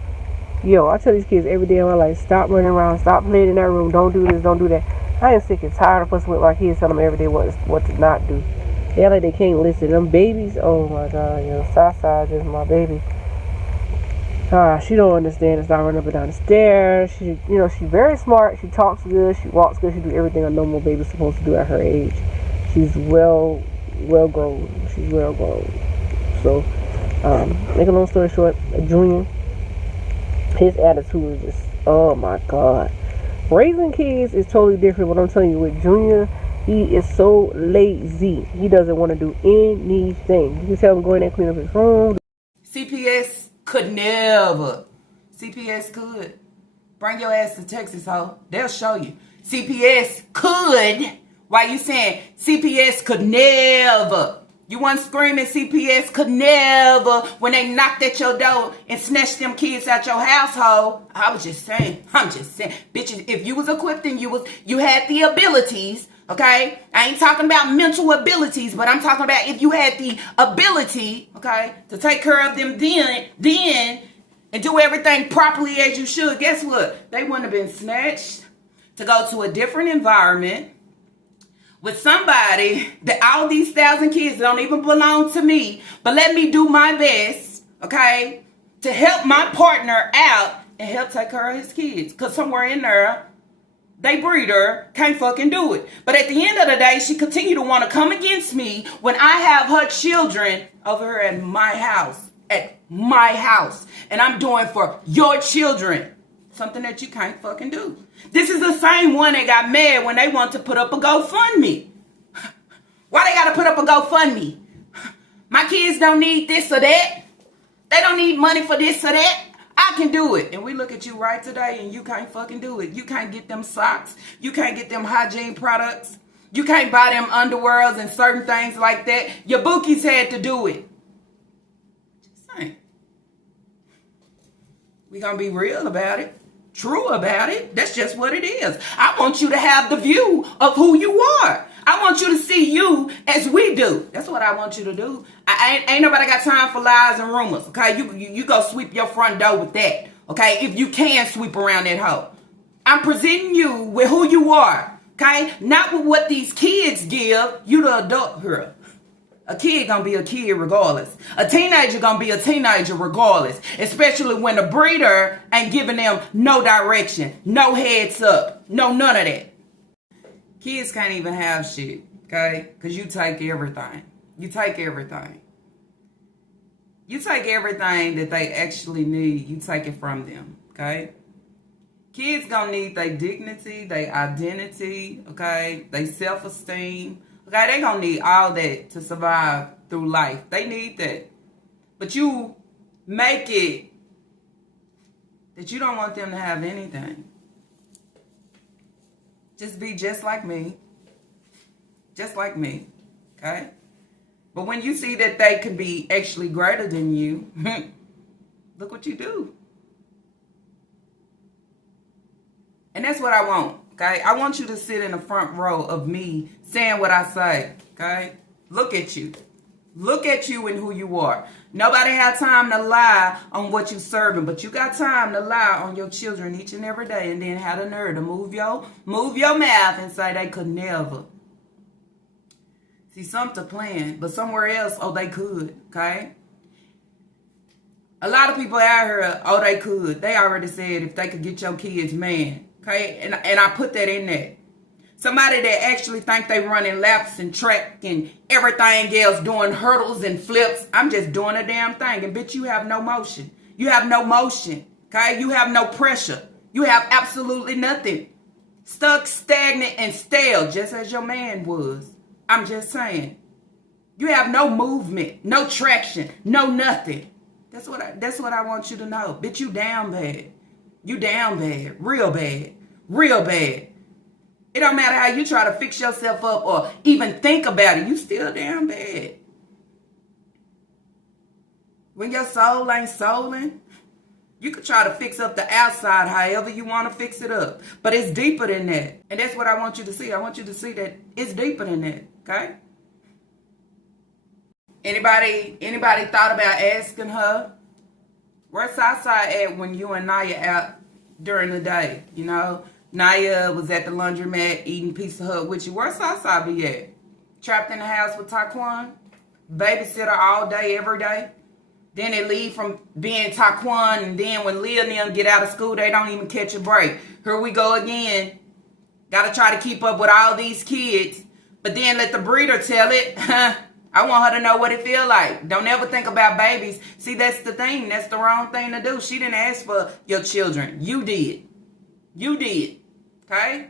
Yo, I tell these kids every day of my life, stop running around, stop playing in that room, don't do this, don't do that. I am sick and tired of fussing with my kids, telling them every day what to not do. They like they can't listen. Them babies, oh my God, Sasa is my baby. She don't understand and start running up and down the stairs. She's very smart. She talks good. She walks good. She do everything a normal baby's supposed to do at her age. She's well grown. She's well grown. So, make a long story short, Junior, his attitude is just, oh my God. Raising kids is totally different. What I'm telling you, with Junior, he is so lazy. He doesn't want to do anything. You can tell him go in there and clean up his room. CPS could never. CPS could. Bring your ass to Texas, ho. They'll show you. CPS could. Why you saying CPS could never? You wasn't screaming CPS could never when they knocked at your door and snatched them kids out your household. I was just saying. I'm just saying. Bitches, if you was equipped and you had the abilities, okay? I ain't talking about mental abilities, but I'm talking about if you had the ability, okay, to take care of them then and do everything properly as you should, guess what? They wouldn't have been snatched to go to a different environment with somebody that all these 1,000 kids don't even belong to me, but let me do my best, okay, to help my partner out and help take care of his kids. Because somewhere in there, they breeder can't fucking do it. But at the end of the day, she continue to want to come against me when I have her children over here at my house. At my house. And I'm doing for your children. Something that you can't fucking do. This is the same one that got mad when they want to put up a GoFundMe. Why they got to put up a GoFundMe? My kids don't need this or that. They don't need money for this or that. I can do it. And we look at you right today and you can't fucking do it. You can't get them socks. You can't get them hygiene products. You can't buy them underwears and certain things like that. Your bookies had to do it. Just saying. We gonna be real about it. True about it. That's just what it is. I want you to have the view of who you are. I want you to see you as we do. That's what I want you to do. Ain't nobody got time for lies and rumors. Okay, you go sweep your front door with that. Okay, if you can sweep around that hoe. I'm presenting you with who you are. Okay, not with what these kids give. You the adult here. A kid gonna be a kid regardless. A teenager gonna be a teenager regardless. Especially when the breeder ain't giving them no direction, no heads up, no none of that. Kids can't even have shit, okay? Because you take everything. You take everything. You take everything that they actually need. You take it from them, okay? Kids gonna need their dignity, their identity, okay? Their self-esteem. Okay, they gonna need all that to survive through life. They need that. But you make it that you don't want them to have anything. Just be just like me. Just like me. Okay? But when you see that they could be actually greater than you, look what you do. And that's what I want. Okay? I want you to sit in the front row of me saying what I say. Okay? Look at you. Look at you and who you are. Nobody had time to lie on what you serving, but you got time to lie on your children each and every day, and then have the nerve to move your mouth and say they could never. See, some to plan, but somewhere else, oh, they could, okay? A lot of people out here, oh, they could. They already said if they could get your kids, man, okay? And I put that in there. Somebody that actually think they running laps and track and everything else, doing hurdles and flips. I'm just doing a damn thing. And bitch, you have no motion. You have no motion. Okay? You have no pressure. You have absolutely nothing. Stuck, stagnant, and stale, just as your man was. I'm just saying. You have no movement, no traction, no nothing. That's what I want you to know. Bitch, you down bad. You down bad. Real bad. Real bad. It don't matter how you try to fix yourself up or even think about it. You still damn bad. When your soul ain't souling, you could try to fix up the outside however you want to fix it up. But it's deeper than that. And that's what I want you to see. I want you to see that it's deeper than that. Okay? Anybody thought about asking her, where's Sasa at when you and Naya out during the day? You know? Naya was at the laundromat eating Pizza Hut with you. Where's Sasa be at? Trapped in the house with Taquan? Babysitter all day, every day? Then they leave from being Taquan, and then when Leah and them get out of school, they don't even catch a break. Here we go again. Gotta try to keep up with all these kids, but then let the breeder tell it. I want her to know what it feel like. Don't ever think about babies. See, that's the thing. That's the wrong thing to do. She didn't ask for your children. You did. You did. Okay?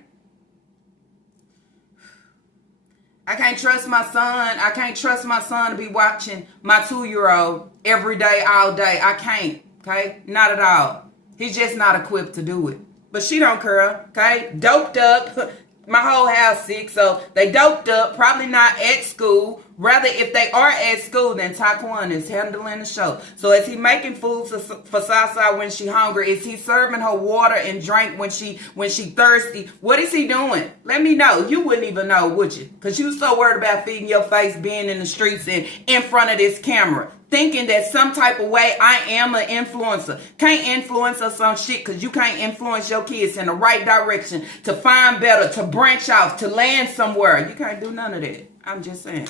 I can't trust my son. I can't trust my son to be watching my 2-year-old every day, all day. I can't. Okay? Not at all. He's just not equipped to do it. But she don't care. Okay? Doped up. My whole house sick, so they doped up. Probably not at school. Rather, if they are at school, then Taquan is handling the show. So is he making food for Sasa when she hungry? Is he serving her water and drink when she thirsty? What is he doing? Let me know. You wouldn't even know, would you? Because you so worried about feeding your face, being in the streets and in front of this camera, thinking that some type of way I am an influencer. Can't influence us on shit because you can't influence your kids in the right direction to find better, to branch off, to land somewhere. You can't do none of that. I'm just saying.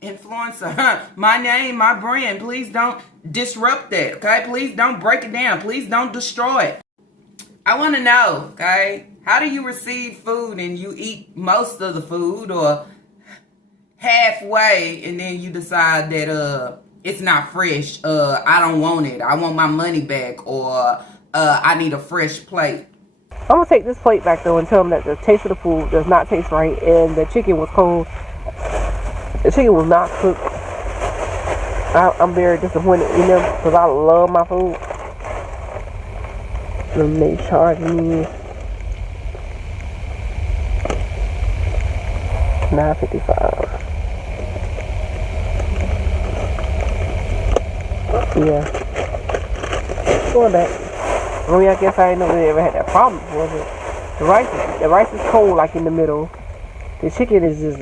Influencer, my name, my brand. Please don't disrupt that, okay? Please don't break it down. Please don't destroy it. I want to know, okay? How do you receive food and you eat most of the food or halfway and then you decide that it's not fresh, I don't want it, I want my money back, or I need a fresh plate? I'm gonna take this plate back though and tell them that the taste of the food does not taste right and the chicken was cold. The chicken was not cooked. I'm very disappointed in them because I love my food. And they charge me $9.55. Yeah. Going back. I mean, I guess I didn't know they ever had that problem before, but the rice is cold, like in the middle. The chicken is just,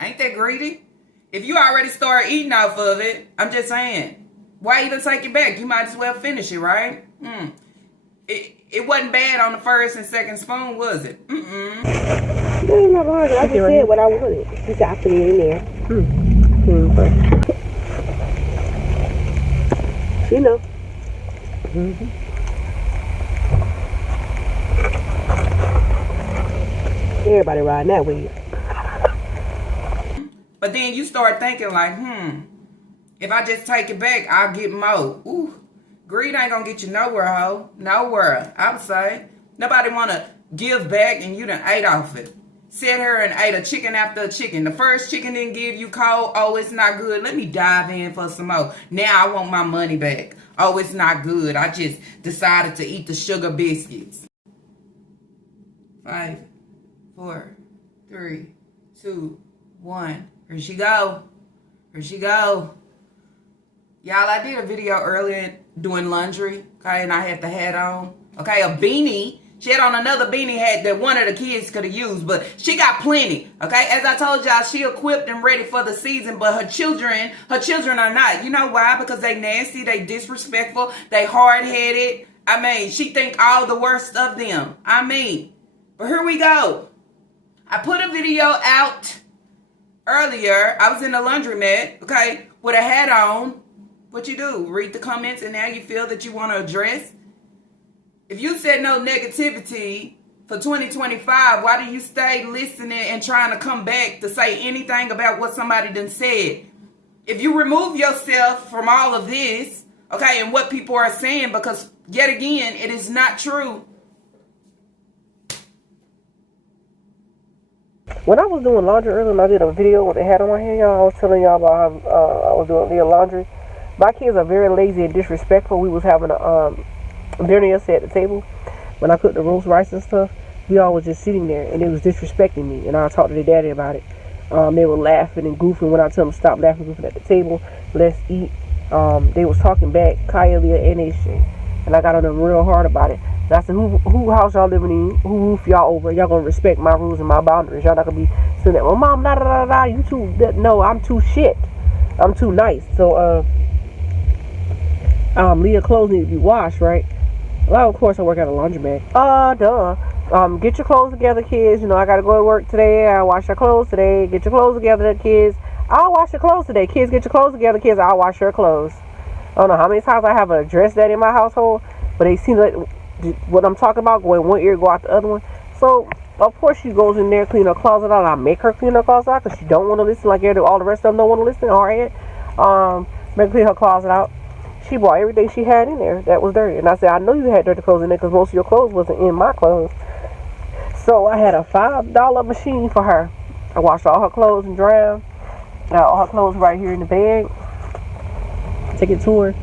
Ain't that greedy? If you already started eating off of it, I'm just saying, why even take it back? You might as well finish it, right? It wasn't bad on the first and second spoon, was it? I just said what I wanted. You said I put it in there. You know. Everybody riding that way. But then you start thinking like, if I just take it back, I'll get more. Ooh, greed ain't gonna get you nowhere, ho. Nowhere, I would say. Nobody wanna give back and you done ate off it. Sit here and ate a chicken after a chicken. The first chicken didn't give you cold. Oh, it's not good. Let me dive in for some more. Now I want my money back. Oh, it's not good. I just decided to eat the sugar biscuits. 5, 4, 3, 2, 1. Here she go. Here she go. Y'all, I did a video earlier doing laundry, okay, and I had the hat on. Okay, a beanie. She had on another beanie hat that one of the kids could have used, but she got plenty, okay? As I told y'all, she equipped and ready for the season, but her children are not. You know why? Because they nasty, they disrespectful, they hard-headed. I mean, she think all the worst of them. I mean, but here we go. I put a video out earlier. I was in the laundromat, okay, with a hat on. What you do? Read the comments and now you feel that you want to address? If you said no negativity for 2025, why do you stay listening and trying to come back to say anything about what somebody done said? If you remove yourself from all of this, okay, and what people are saying, because yet again, it is not true. When I was doing laundry earlier, and I did a video with a hat on my head, y'all, I was telling y'all about how I was doing the laundry. My kids are very lazy and disrespectful. We was having a dinner yesterday at the table. When I cooked the roast rice and stuff, we all was just sitting there, and they was disrespecting me. And I talked to their daddy about it. They were laughing and goofing when I told them to stop laughing and goofing at the table. Let's eat. They was talking back, Kaya, Leah, and Aisha. And I got on them real hard about it. And I said, who house y'all living in? Who roof y'all over? Y'all gonna respect my rules and my boundaries. Y'all not gonna be saying that, well, mom, da da da da, you too, no, I'm too shit. I'm too nice. So, Leah clothes need to be washed, right? Well, of course, I work at a laundromat. Get your clothes together, kids. You know, I gotta go to work today. I wash your clothes today. Get your clothes together, kids. I'll wash your clothes today. Kids, get your clothes together, kids. I'll wash your clothes. I don't know how many times I have addressed that in my household, but they seem like what I'm talking about, going one ear, go out the other one. So, of course, she goes in there, clean her closet out. I make her clean her closet out because she don't want to listen like all the rest of them don't want to listen. All right. Make her clean her closet out. She brought everything she had in there that was dirty. And I said, I know you had dirty clothes in there because most of your clothes wasn't in my clothes. So I had a $5 machine for her. I washed all her clothes and dried. All her clothes right here in the bag. Take it to her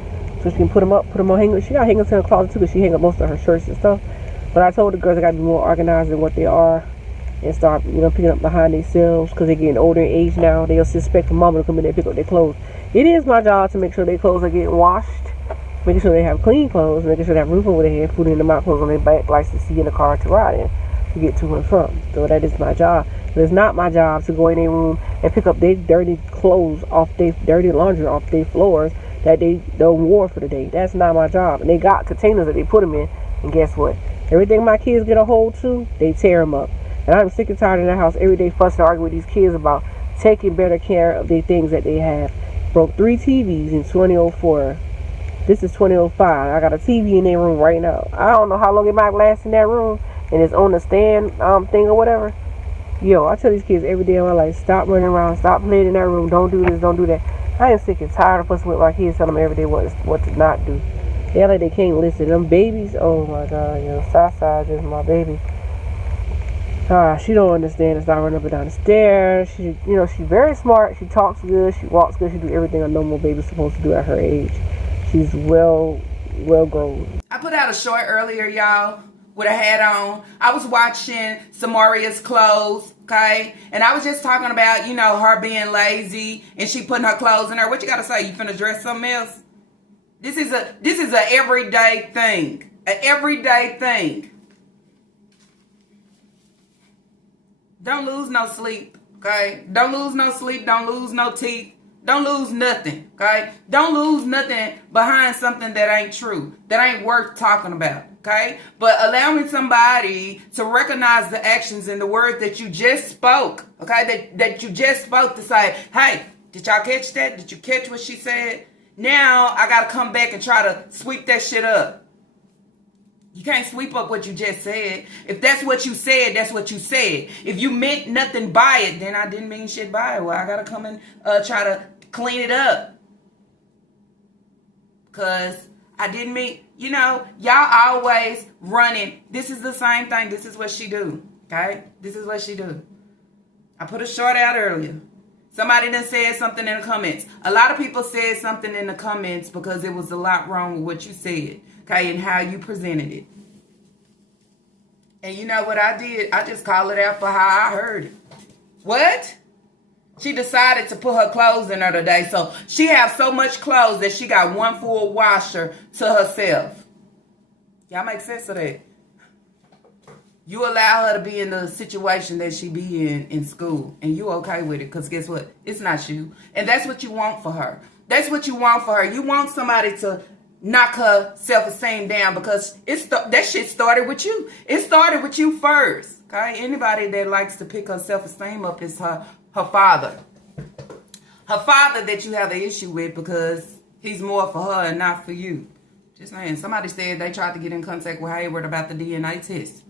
so she can put them on hangers. She got hangers in her closet too because she hang up most of her shirts and stuff. But I told the girls I got to be more organized than what they are. and start, picking up behind themselves because they're getting older in age now. They'll suspect the mama to come in there and pick up their clothes. It is my job to make sure their clothes are getting washed, making sure they have clean clothes, making sure they have roof over their head, food in the mouth, clothes on their back, license to see in the car to ride in, to get to and from. So that is my job. But it's not my job to go in their room and pick up their dirty clothes off their dirty laundry off their floors that they don't wore for the day. That's not my job. And they got containers that they put them in. And guess what? Everything my kids get a hold to, they tear them up. And I'm sick and tired in the house every day fussing and arguing with these kids about taking better care of the things that they have. Broke 3 TVs in 2004. This is 2005. I got a TV in their room right now. I don't know how long it might last in that room. And it's on the stand thing or whatever. Yo, I tell these kids every day of my life, stop running around, stop playing in that room, don't do this, don't do that. I am sick and tired of fussing with my kids, telling them every day what to not do. They like they can't listen. Them babies, oh my God, Sasa is my baby. She don't understand and start running up and down the stairs. She's very smart. She talks good. She walks good. She do everything a normal baby's supposed to do at her age. She's well grown. I put out a short earlier, y'all, with a hat on. I was watching Samaria's clothes, okay? And I was just talking about, her being lazy and she putting her clothes in her. What you gotta say? You finna dress something else? This is a everyday thing. An everyday thing. Don't lose no sleep, okay? Don't lose no sleep. Don't lose no teeth. Don't lose nothing, okay? Don't lose nothing behind something that ain't true, that ain't worth talking about, okay? But allowing somebody to recognize the actions and the words that you just spoke, okay? That you just spoke to say, hey, did y'all catch that? Did you catch what she said? Now I got to come back and try to sweep that shit up. You can't sweep up what you just said. If that's what you said, that's what you said. If you meant nothing by it, then I didn't mean shit by it. Well, I got to come and try to clean it up. Because I didn't mean, y'all always running. This is the same thing. This is what she do. Okay? This is what she do. I put a short out earlier. Somebody done said something in the comments. A lot of people said something in the comments because it was a lot wrong with what you said. Okay, and how you presented it. And you know what I did? I just called it out for how I heard it. What? She decided to put her clothes in her today. So she have so much clothes that she got one full washer to herself. Y'all make sense of that? You allow her to be in the situation that she be in school. And you okay with it. Because guess what? It's not you. And that's what you want for her. That's what you want for her. You want somebody to knock her self-esteem down because that shit started with you. It started with you first. Okay? Anybody that likes to pick her self-esteem up is her father. Her father that you have an issue with because he's more for her and not for you. Just saying. Somebody said they tried to get in contact with Hayward about the DNA test.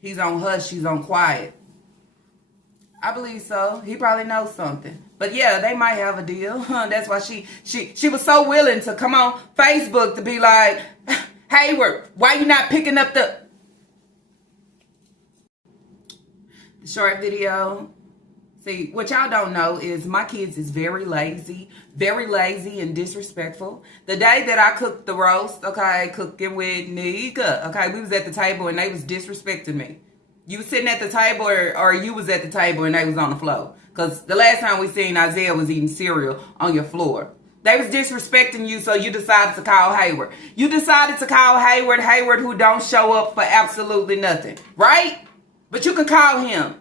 He's on hush. She's on quiet. I believe so. He probably knows something. But yeah, they might have a deal. That's why she was so willing to come on Facebook to be like, Hayward, why you not picking up the short video? See, what y'all don't know is my kids is very lazy and disrespectful. The day that I cooked the roast, okay, cooking with Nika, okay, we was at the table and they was disrespecting me. You was sitting at the table or you was at the table and they was on the floor. Because the last time we seen Isaiah was eating cereal on your floor. They was disrespecting you, so you decided to call Hayward. You decided to call Hayward who don't show up for absolutely nothing. Right? But you can call him.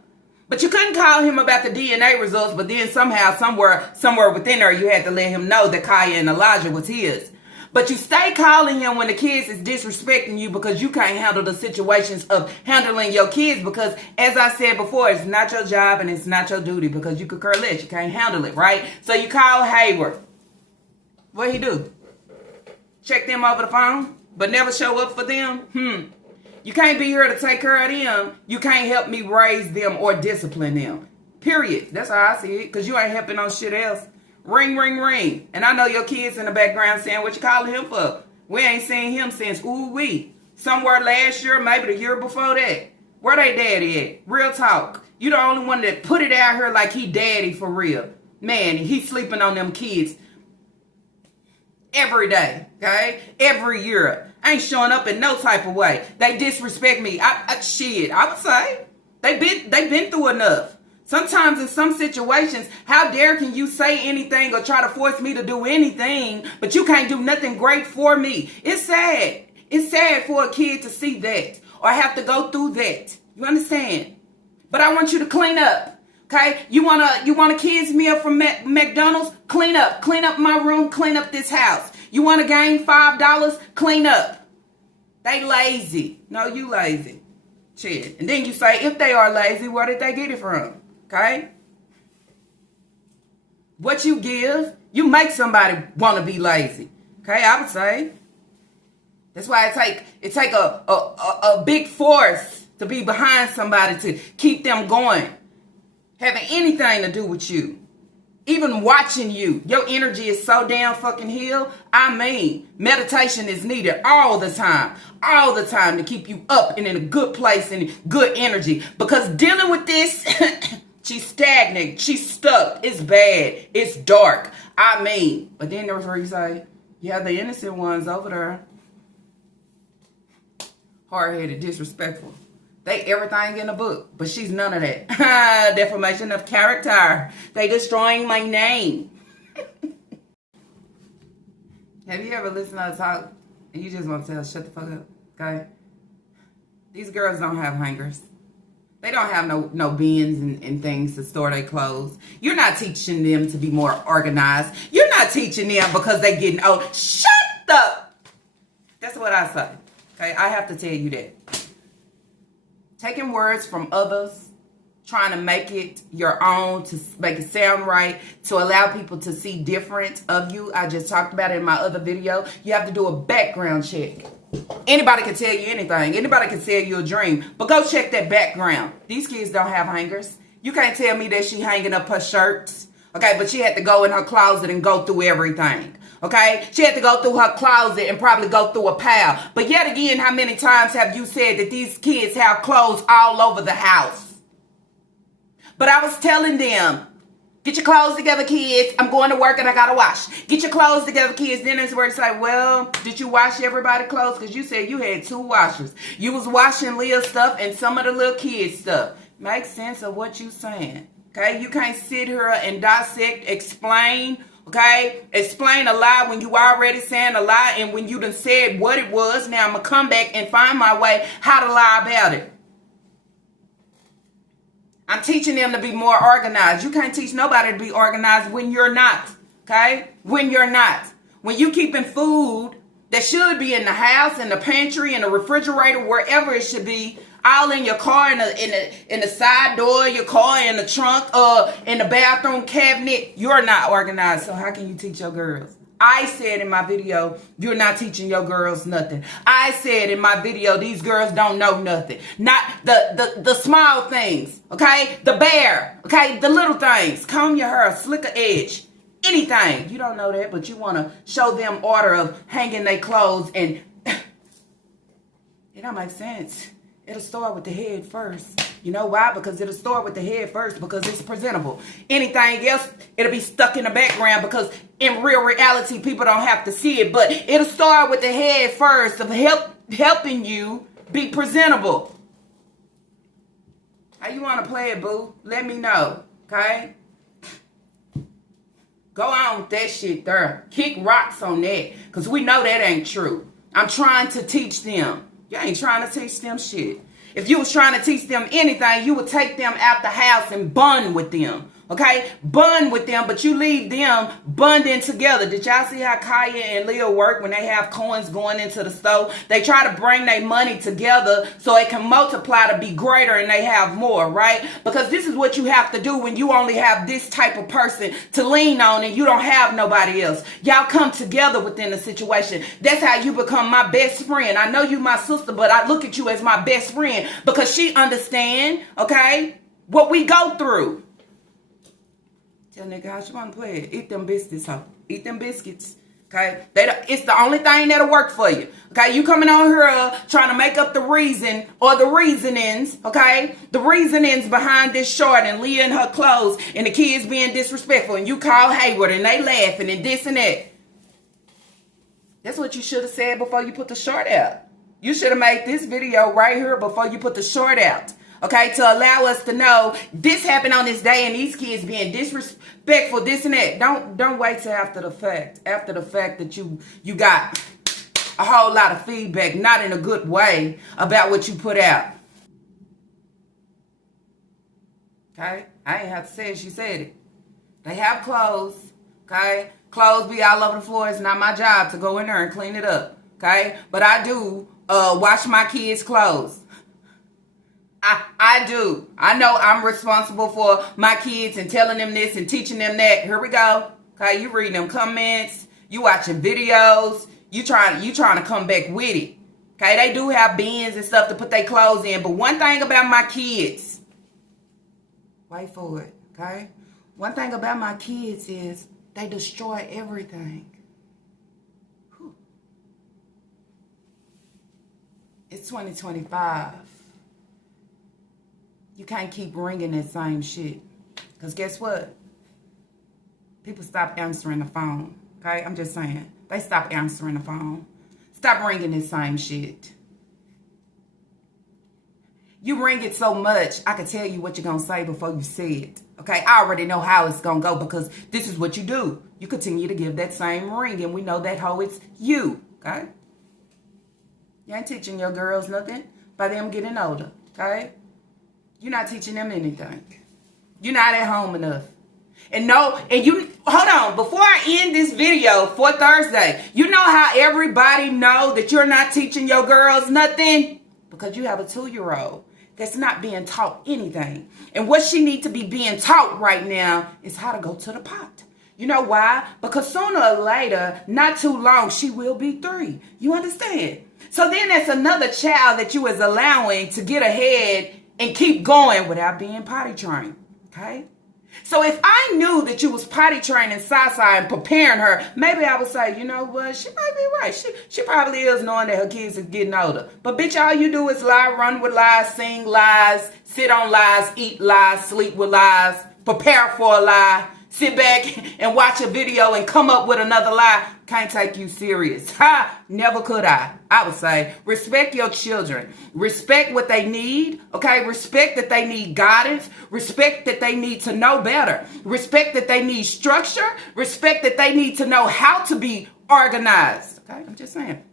But you couldn't call him about the DNA results, but then somehow, somewhere within there, you had to let him know that Kaya and Elijah was his. But you stay calling him when the kids is disrespecting you because you can't handle the situations of handling your kids because, as I said before, it's not your job and it's not your duty because you could care less. You can't handle it, right? So you call Hayward. What he do? Check them over the phone, but never show up for them? You can't be here to take care of them. You can't help me raise them or discipline them. Period. That's how I see it because you ain't helping on shit else. Ring, ring, ring. And I know your kids in the background saying, what you calling him for? We ain't seen him since ooh-wee. Somewhere last year, maybe the year before that. Where they daddy at? Real talk. You the only one that put it out here like he daddy for real. Man, he sleeping on them kids every day, okay? Every year. Ain't showing up in no type of way. They disrespect me. I would say. They've been through enough. Sometimes in some situations, how dare can you say anything or try to force me to do anything, but you can't do nothing great for me. It's sad. It's sad for a kid to see that or have to go through that. You understand? But I want you to clean up. Okay? You want a kids meal from McDonald's? Clean up. Clean up my room. Clean up this house. You want to gain $5? Clean up. They lazy. No, you lazy. Shit. And then you say, if they are lazy, where did they get it from? Okay? What you give, you make somebody want to be lazy. Okay, I would say. That's why it take a big force to be behind somebody to keep them going. Having anything to do with you. Even watching you. Your energy is so damn fucking healed. I mean, meditation is needed all the time. All the time to keep you up and in a good place and good energy. Because dealing with this... She's stagnant. She's stuck. It's bad. It's dark. I mean, but then there's where you say, you have the innocent ones over there. Hard-headed, disrespectful. They everything in the book, but she's none of that. Defamation of character. They destroying my name. Have you ever listened to her talk and you just want to tell, shut the fuck up, okay? These girls don't have hangers. They don't have no bins and things to store their clothes. You're not teaching them to be more organized. You're not teaching them because they're getting old. Shut up! That's what I say. Okay, I have to tell you that. Taking words from others, trying to make it your own, to make it sound right, to allow people to see different of you. I just talked about it in my other video. You have to do a background check. Anybody can tell you anything. Anybody can sell you a dream. But go check that background. These kids don't have hangers. You can't tell me that she hanging up her shirts. Okay, but she had to go in her closet and go through everything. Okay? She had to go through her closet and probably go through a pile. But yet again, how many times have you said that these kids have clothes all over the house? But I was telling them, get your clothes together, kids. I'm going to work and I got to wash. Get your clothes together, kids. Then it's where it's like, well, did you wash everybody's clothes? Because you said you had 2 washers. You was washing Leah's stuff and some of the little kids' stuff. Make sense of what you saying. Okay? You can't sit here and dissect, explain, okay? Explain a lie when you already saying a lie and when you done said what it was. Now I'm going to come back and find my way how to lie about it. I'm teaching them to be more organized. You can't teach nobody to be organized when you're not, okay? When you're not. When you keeping food that should be in the house, in the pantry, in the refrigerator, wherever it should be, all in your car, in the side door of your car, in the trunk, in the bathroom cabinet, you're not organized. So how can you teach your girls? I said in my video, you're not teaching your girls nothing. I said in my video, these girls don't know nothing. Not the small things, okay? The bear, okay? The little things. Comb your hair, slick an edge, anything. You don't know that, but you want to show them order of hanging their clothes and it don't make sense. It'll start with the head first. You know why? Because it'll start with the head first because it's presentable. Anything else, it'll be stuck in the background because in real reality, people don't have to see it. But it'll start with the head first of helping you be presentable. How you want to play it, boo? Let me know, okay? Go on with that shit there. Kick rocks on that because we know that ain't true. I'm trying to teach them. You ain't trying to teach them shit. If you was trying to teach them anything, you would take them out the house and bond with them. Okay? Bond with them, but you leave them bonding together. Did y'all see how Kaya and Leah work when they have coins going into the store? They try to bring their money together so it can multiply to be greater and they have more, right? Because this is what you have to do when you only have this type of person to lean on and you don't have nobody else. Y'all come together within the situation. That's how you become my best friend. I know you my sister, but I look at you as my best friend because she understand, okay, what we go through. Tell nigga how you want to play it. Eat them biscuits, ho. Eat them biscuits. Okay? It's the only thing that'll work for you. Okay? You coming on here trying to make up the reason or the reasonings, okay? The reasonings behind this short and Leah in her clothes and the kids being disrespectful and you call Hayward and they laughing and this and that. That's what you should have said before you put the short out. You should have made this video right here before you put the short out. Okay, to allow us to know this happened on this day and these kids being disrespectful, this and that. Don't wait till after the fact. After the fact that you got a whole lot of feedback, not in a good way, about what you put out. Okay? I ain't have to say it, she said it. They have clothes, okay? Clothes be all over the floor. It's not my job to go in there and clean it up, okay? But I do wash my kids' clothes. I do. I know I'm responsible for my kids and telling them this and teaching them that. Here we go. Okay, you reading them comments, you watching videos, you trying to come back with it. Okay, they do have bins and stuff to put their clothes in. But one thing about my kids, wait for it, okay? One thing about my kids is they destroy everything. Whew. It's 2025. You can't keep ringing that same shit. Because guess what? People stop answering the phone. Okay? I'm just saying. They stop answering the phone. Stop ringing this same shit. You ring it so much, I can tell you what you're going to say before you say it. Okay? I already know how it's going to go because this is what you do. You continue to give that same ring and we know that hoe it's you. Okay? You ain't teaching your girls nothing by them getting older. Okay? You're not teaching them anything. You're not at home enough. And you, hold on, before I end this video for Thursday, you know how everybody know that you're not teaching your girls nothing? Because you have a 2-year-old that's not being taught anything. And what she needs to be being taught right now is how to go to the pot. You know why? Because sooner or later, not too long, she will be 3. You understand? So then that's another child that you is allowing to get ahead and keep going without being potty trained, okay? So if I knew that you was potty training Sasa and preparing her, maybe I would say, you know what, she might be right. She probably is knowing that her kids is getting older. But bitch, all you do is lie, run with lies, sing lies, sit on lies, eat lies, sleep with lies, prepare for a lie, sit back and watch a video and come up with another lie. Can't take you serious. Ha! Never could I. I would say, respect your children. Respect what they need, okay? Respect that they need guidance. Respect that they need to know better. Respect that they need structure. Respect that they need to know how to be organized, okay? I'm just saying.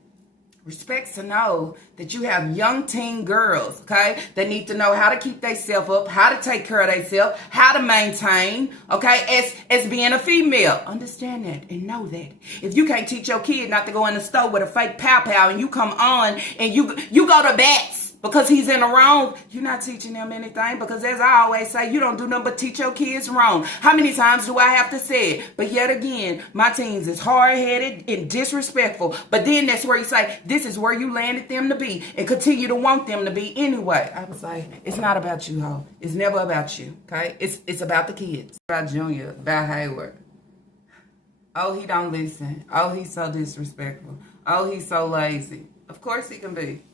Respect to know that you have young teen girls, okay, that need to know how to keep themselves up, how to take care of themselves, how to maintain, okay, as being a female. Understand that and know that. If you can't teach your kid not to go in the store with a fake pow-pow and you come on and you go to bats because he's in the wrong, you're not teaching them anything because as I always say, you don't do nothing but teach your kids wrong. How many times do I have to say it? But yet again, my teens is hard-headed and disrespectful. But then that's where you say, this is where you landed them to be and continue to want them to be anyway. I would say, it's not about you, ho. It's never about you, okay? It's about the kids. It's about Junior, about Hayward. Oh, he don't listen. Oh, he's so disrespectful. Oh, he's so lazy. Of course he can be.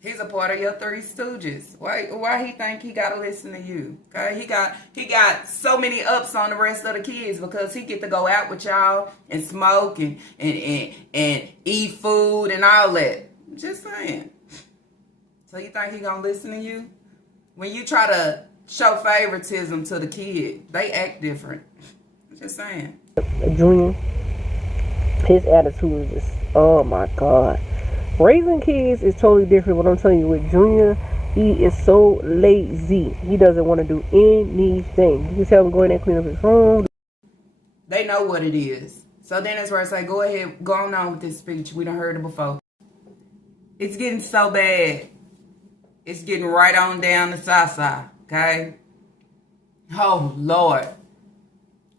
He's a part of your 3 Stooges. Why he think he gotta listen to you? Okay, he got so many ups on the rest of the kids because he get to go out with y'all and smoke and eat food and all that. Just saying. So you think he gonna listen to you? When you try to show favoritism to the kid, they act different. Just saying. Junior, his attitude is just, oh my God. Raising kids is totally different, but I'm telling you, with Junior, he is so lazy. He doesn't want to do anything. You can tell him go in there and clean up his room. They know what it is. So then that's where I say, go ahead, go on with this speech. We done heard it before. It's getting so bad. It's getting right on down to Sasa, okay? Oh, Lord.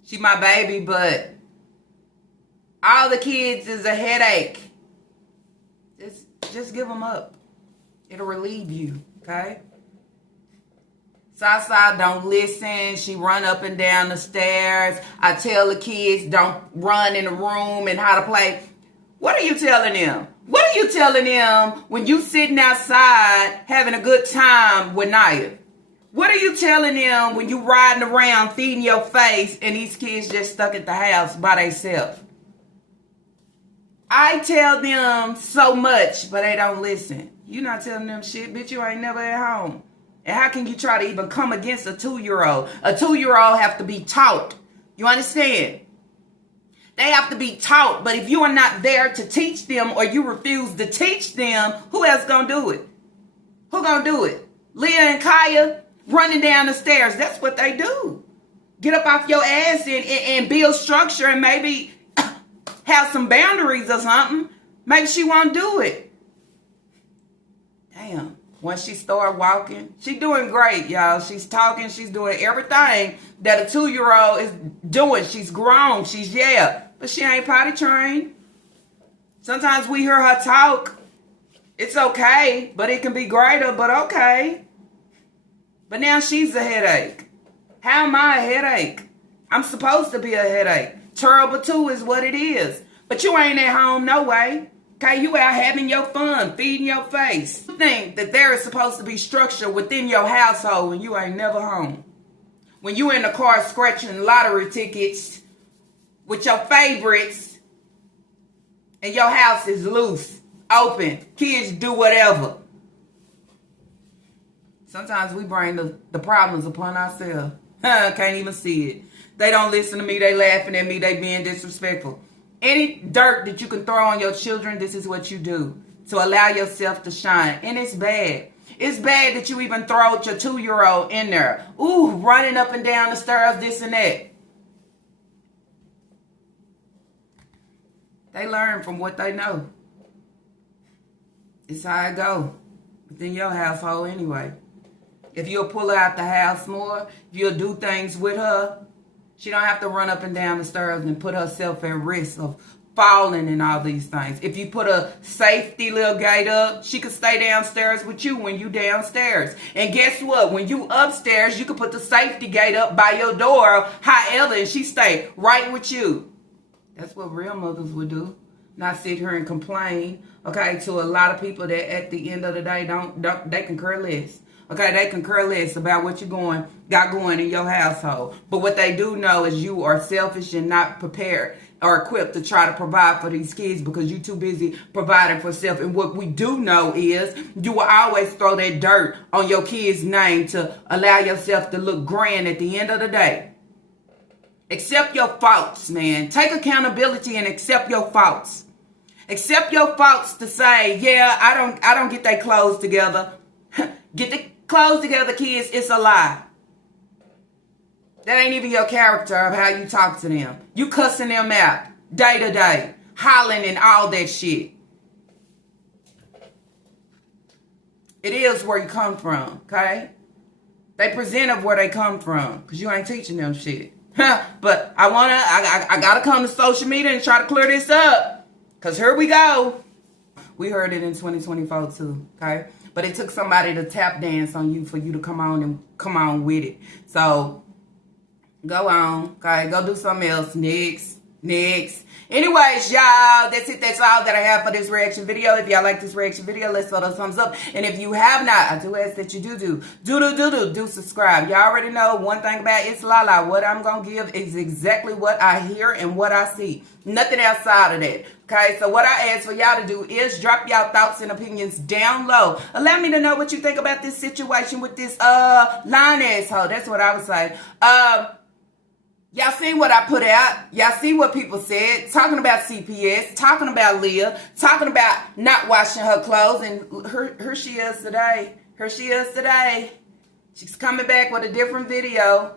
She my baby, but all the kids is a headache. Just give them up. It'll relieve you, okay? Sasa don't listen. She run up and down the stairs. I tell the kids don't run in the room and how to play. What are you telling them? What are you telling them when you sitting outside having a good time with Naya? What are you telling them when you riding around feeding your face and these kids just stuck at the house by themselves? I tell them so much, but they don't listen. You not telling them shit, bitch. You ain't never at home. And how can you try to even come against a 2-year-old? A 2-year-old have to be taught. You understand? They have to be taught. But if you are not there to teach them, or you refuse to teach them, who else gonna do it? Who gonna do it? Leah and Kaya running down the stairs. That's what they do. Get up off your ass and build structure, and maybe have some boundaries or something. Maybe she won't do it. Damn. Once she start walking, she doing great, y'all. She's talking. She's doing everything that a 2-year-old is doing. She's grown. She's, but she ain't potty trained. Sometimes we hear her talk. It's okay, but it can be greater, but okay. But now she's a headache. How am I a headache? I'm supposed to be a headache. Terrible too is what it is. But you ain't at home no way. Okay, you out having your fun, feeding your face. You think that there is supposed to be structure within your household when you ain't never home. When you in the car scratching lottery tickets with your favorites and your house is loose, open, kids do whatever. Sometimes we bring the problems upon ourselves. Can't even see it. They don't listen to me, they laughing at me, they being disrespectful. Any dirt that you can throw on your children, this is what you do to allow yourself to shine. And it's bad. It's bad that you even throw your 2-year-old in there. Ooh, running up and down the stairs, this and that. They learn from what they know. It's how it go within your household anyway. If you'll pull her out the house more, if you'll do things with her, she don't have to run up and down the stairs and put herself at risk of falling and all these things. If you put a safety little gate up, she could stay downstairs with you when you downstairs. And guess what? When you upstairs, you could put the safety gate up by your door, however, and she stay right with you. That's what real mothers would do. Not sit here and complain, okay, to a lot of people that at the end of the day, they can care less. Okay, they can care less about what you got going in your household. But what they do know is you are selfish and not prepared or equipped to try to provide for these kids because you're too busy providing for self. And what we do know is you will always throw that dirt on your kid's name to allow yourself to look grand at the end of the day. Accept your faults, man. Take accountability and accept your faults. Accept your faults to say, yeah, I don't get their clothes together. Get the clothes together, kids. It's a lie. That ain't even your character of how you talk to them. You cussing them out day to day, hollering and all that shit. It is where you come from, okay? They present of where they come from because you ain't teaching them shit. But I gotta come to social media and try to clear this up because here we go. We heard it in 2024 too, okay? But it took somebody to tap dance on you for you to come on with it. So go on, okay? Go do something else. Next. Anyways, y'all, that's it. That's all that I have for this reaction video. If y'all like this reaction video, let's throw those thumbs up. And if you have not, I do ask that you do subscribe. Y'all already know one thing about It's Lala. What I'm going to give is exactly what I hear and what I see. Nothing outside of that. Okay, so what I ask for y'all to do is drop y'all thoughts and opinions down low. Allow me to know what you think about this situation with this lying asshole. That's what I would say. Y'all seen what I put out. Y'all see what people said. Talking about CPS. Talking about Leah. Talking about not washing her clothes. And here she is today. She's coming back with a different video.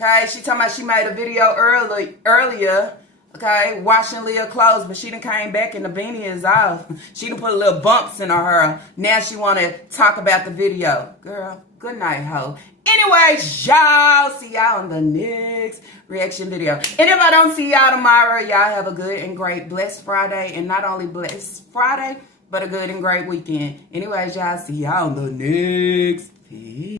Okay, she talking about she made a video earlier. Okay, washing Leah clothes. But she done came back and the beanie is off. She done put a little bumps in her hair. Now she want to talk about the video. Girl, good night, ho. Anyways, y'all, see y'all on the next reaction video. And if I don't see y'all tomorrow, y'all have a good and great blessed Friday. And not only blessed Friday, but a good and great weekend. Anyways, y'all, see y'all on the next video.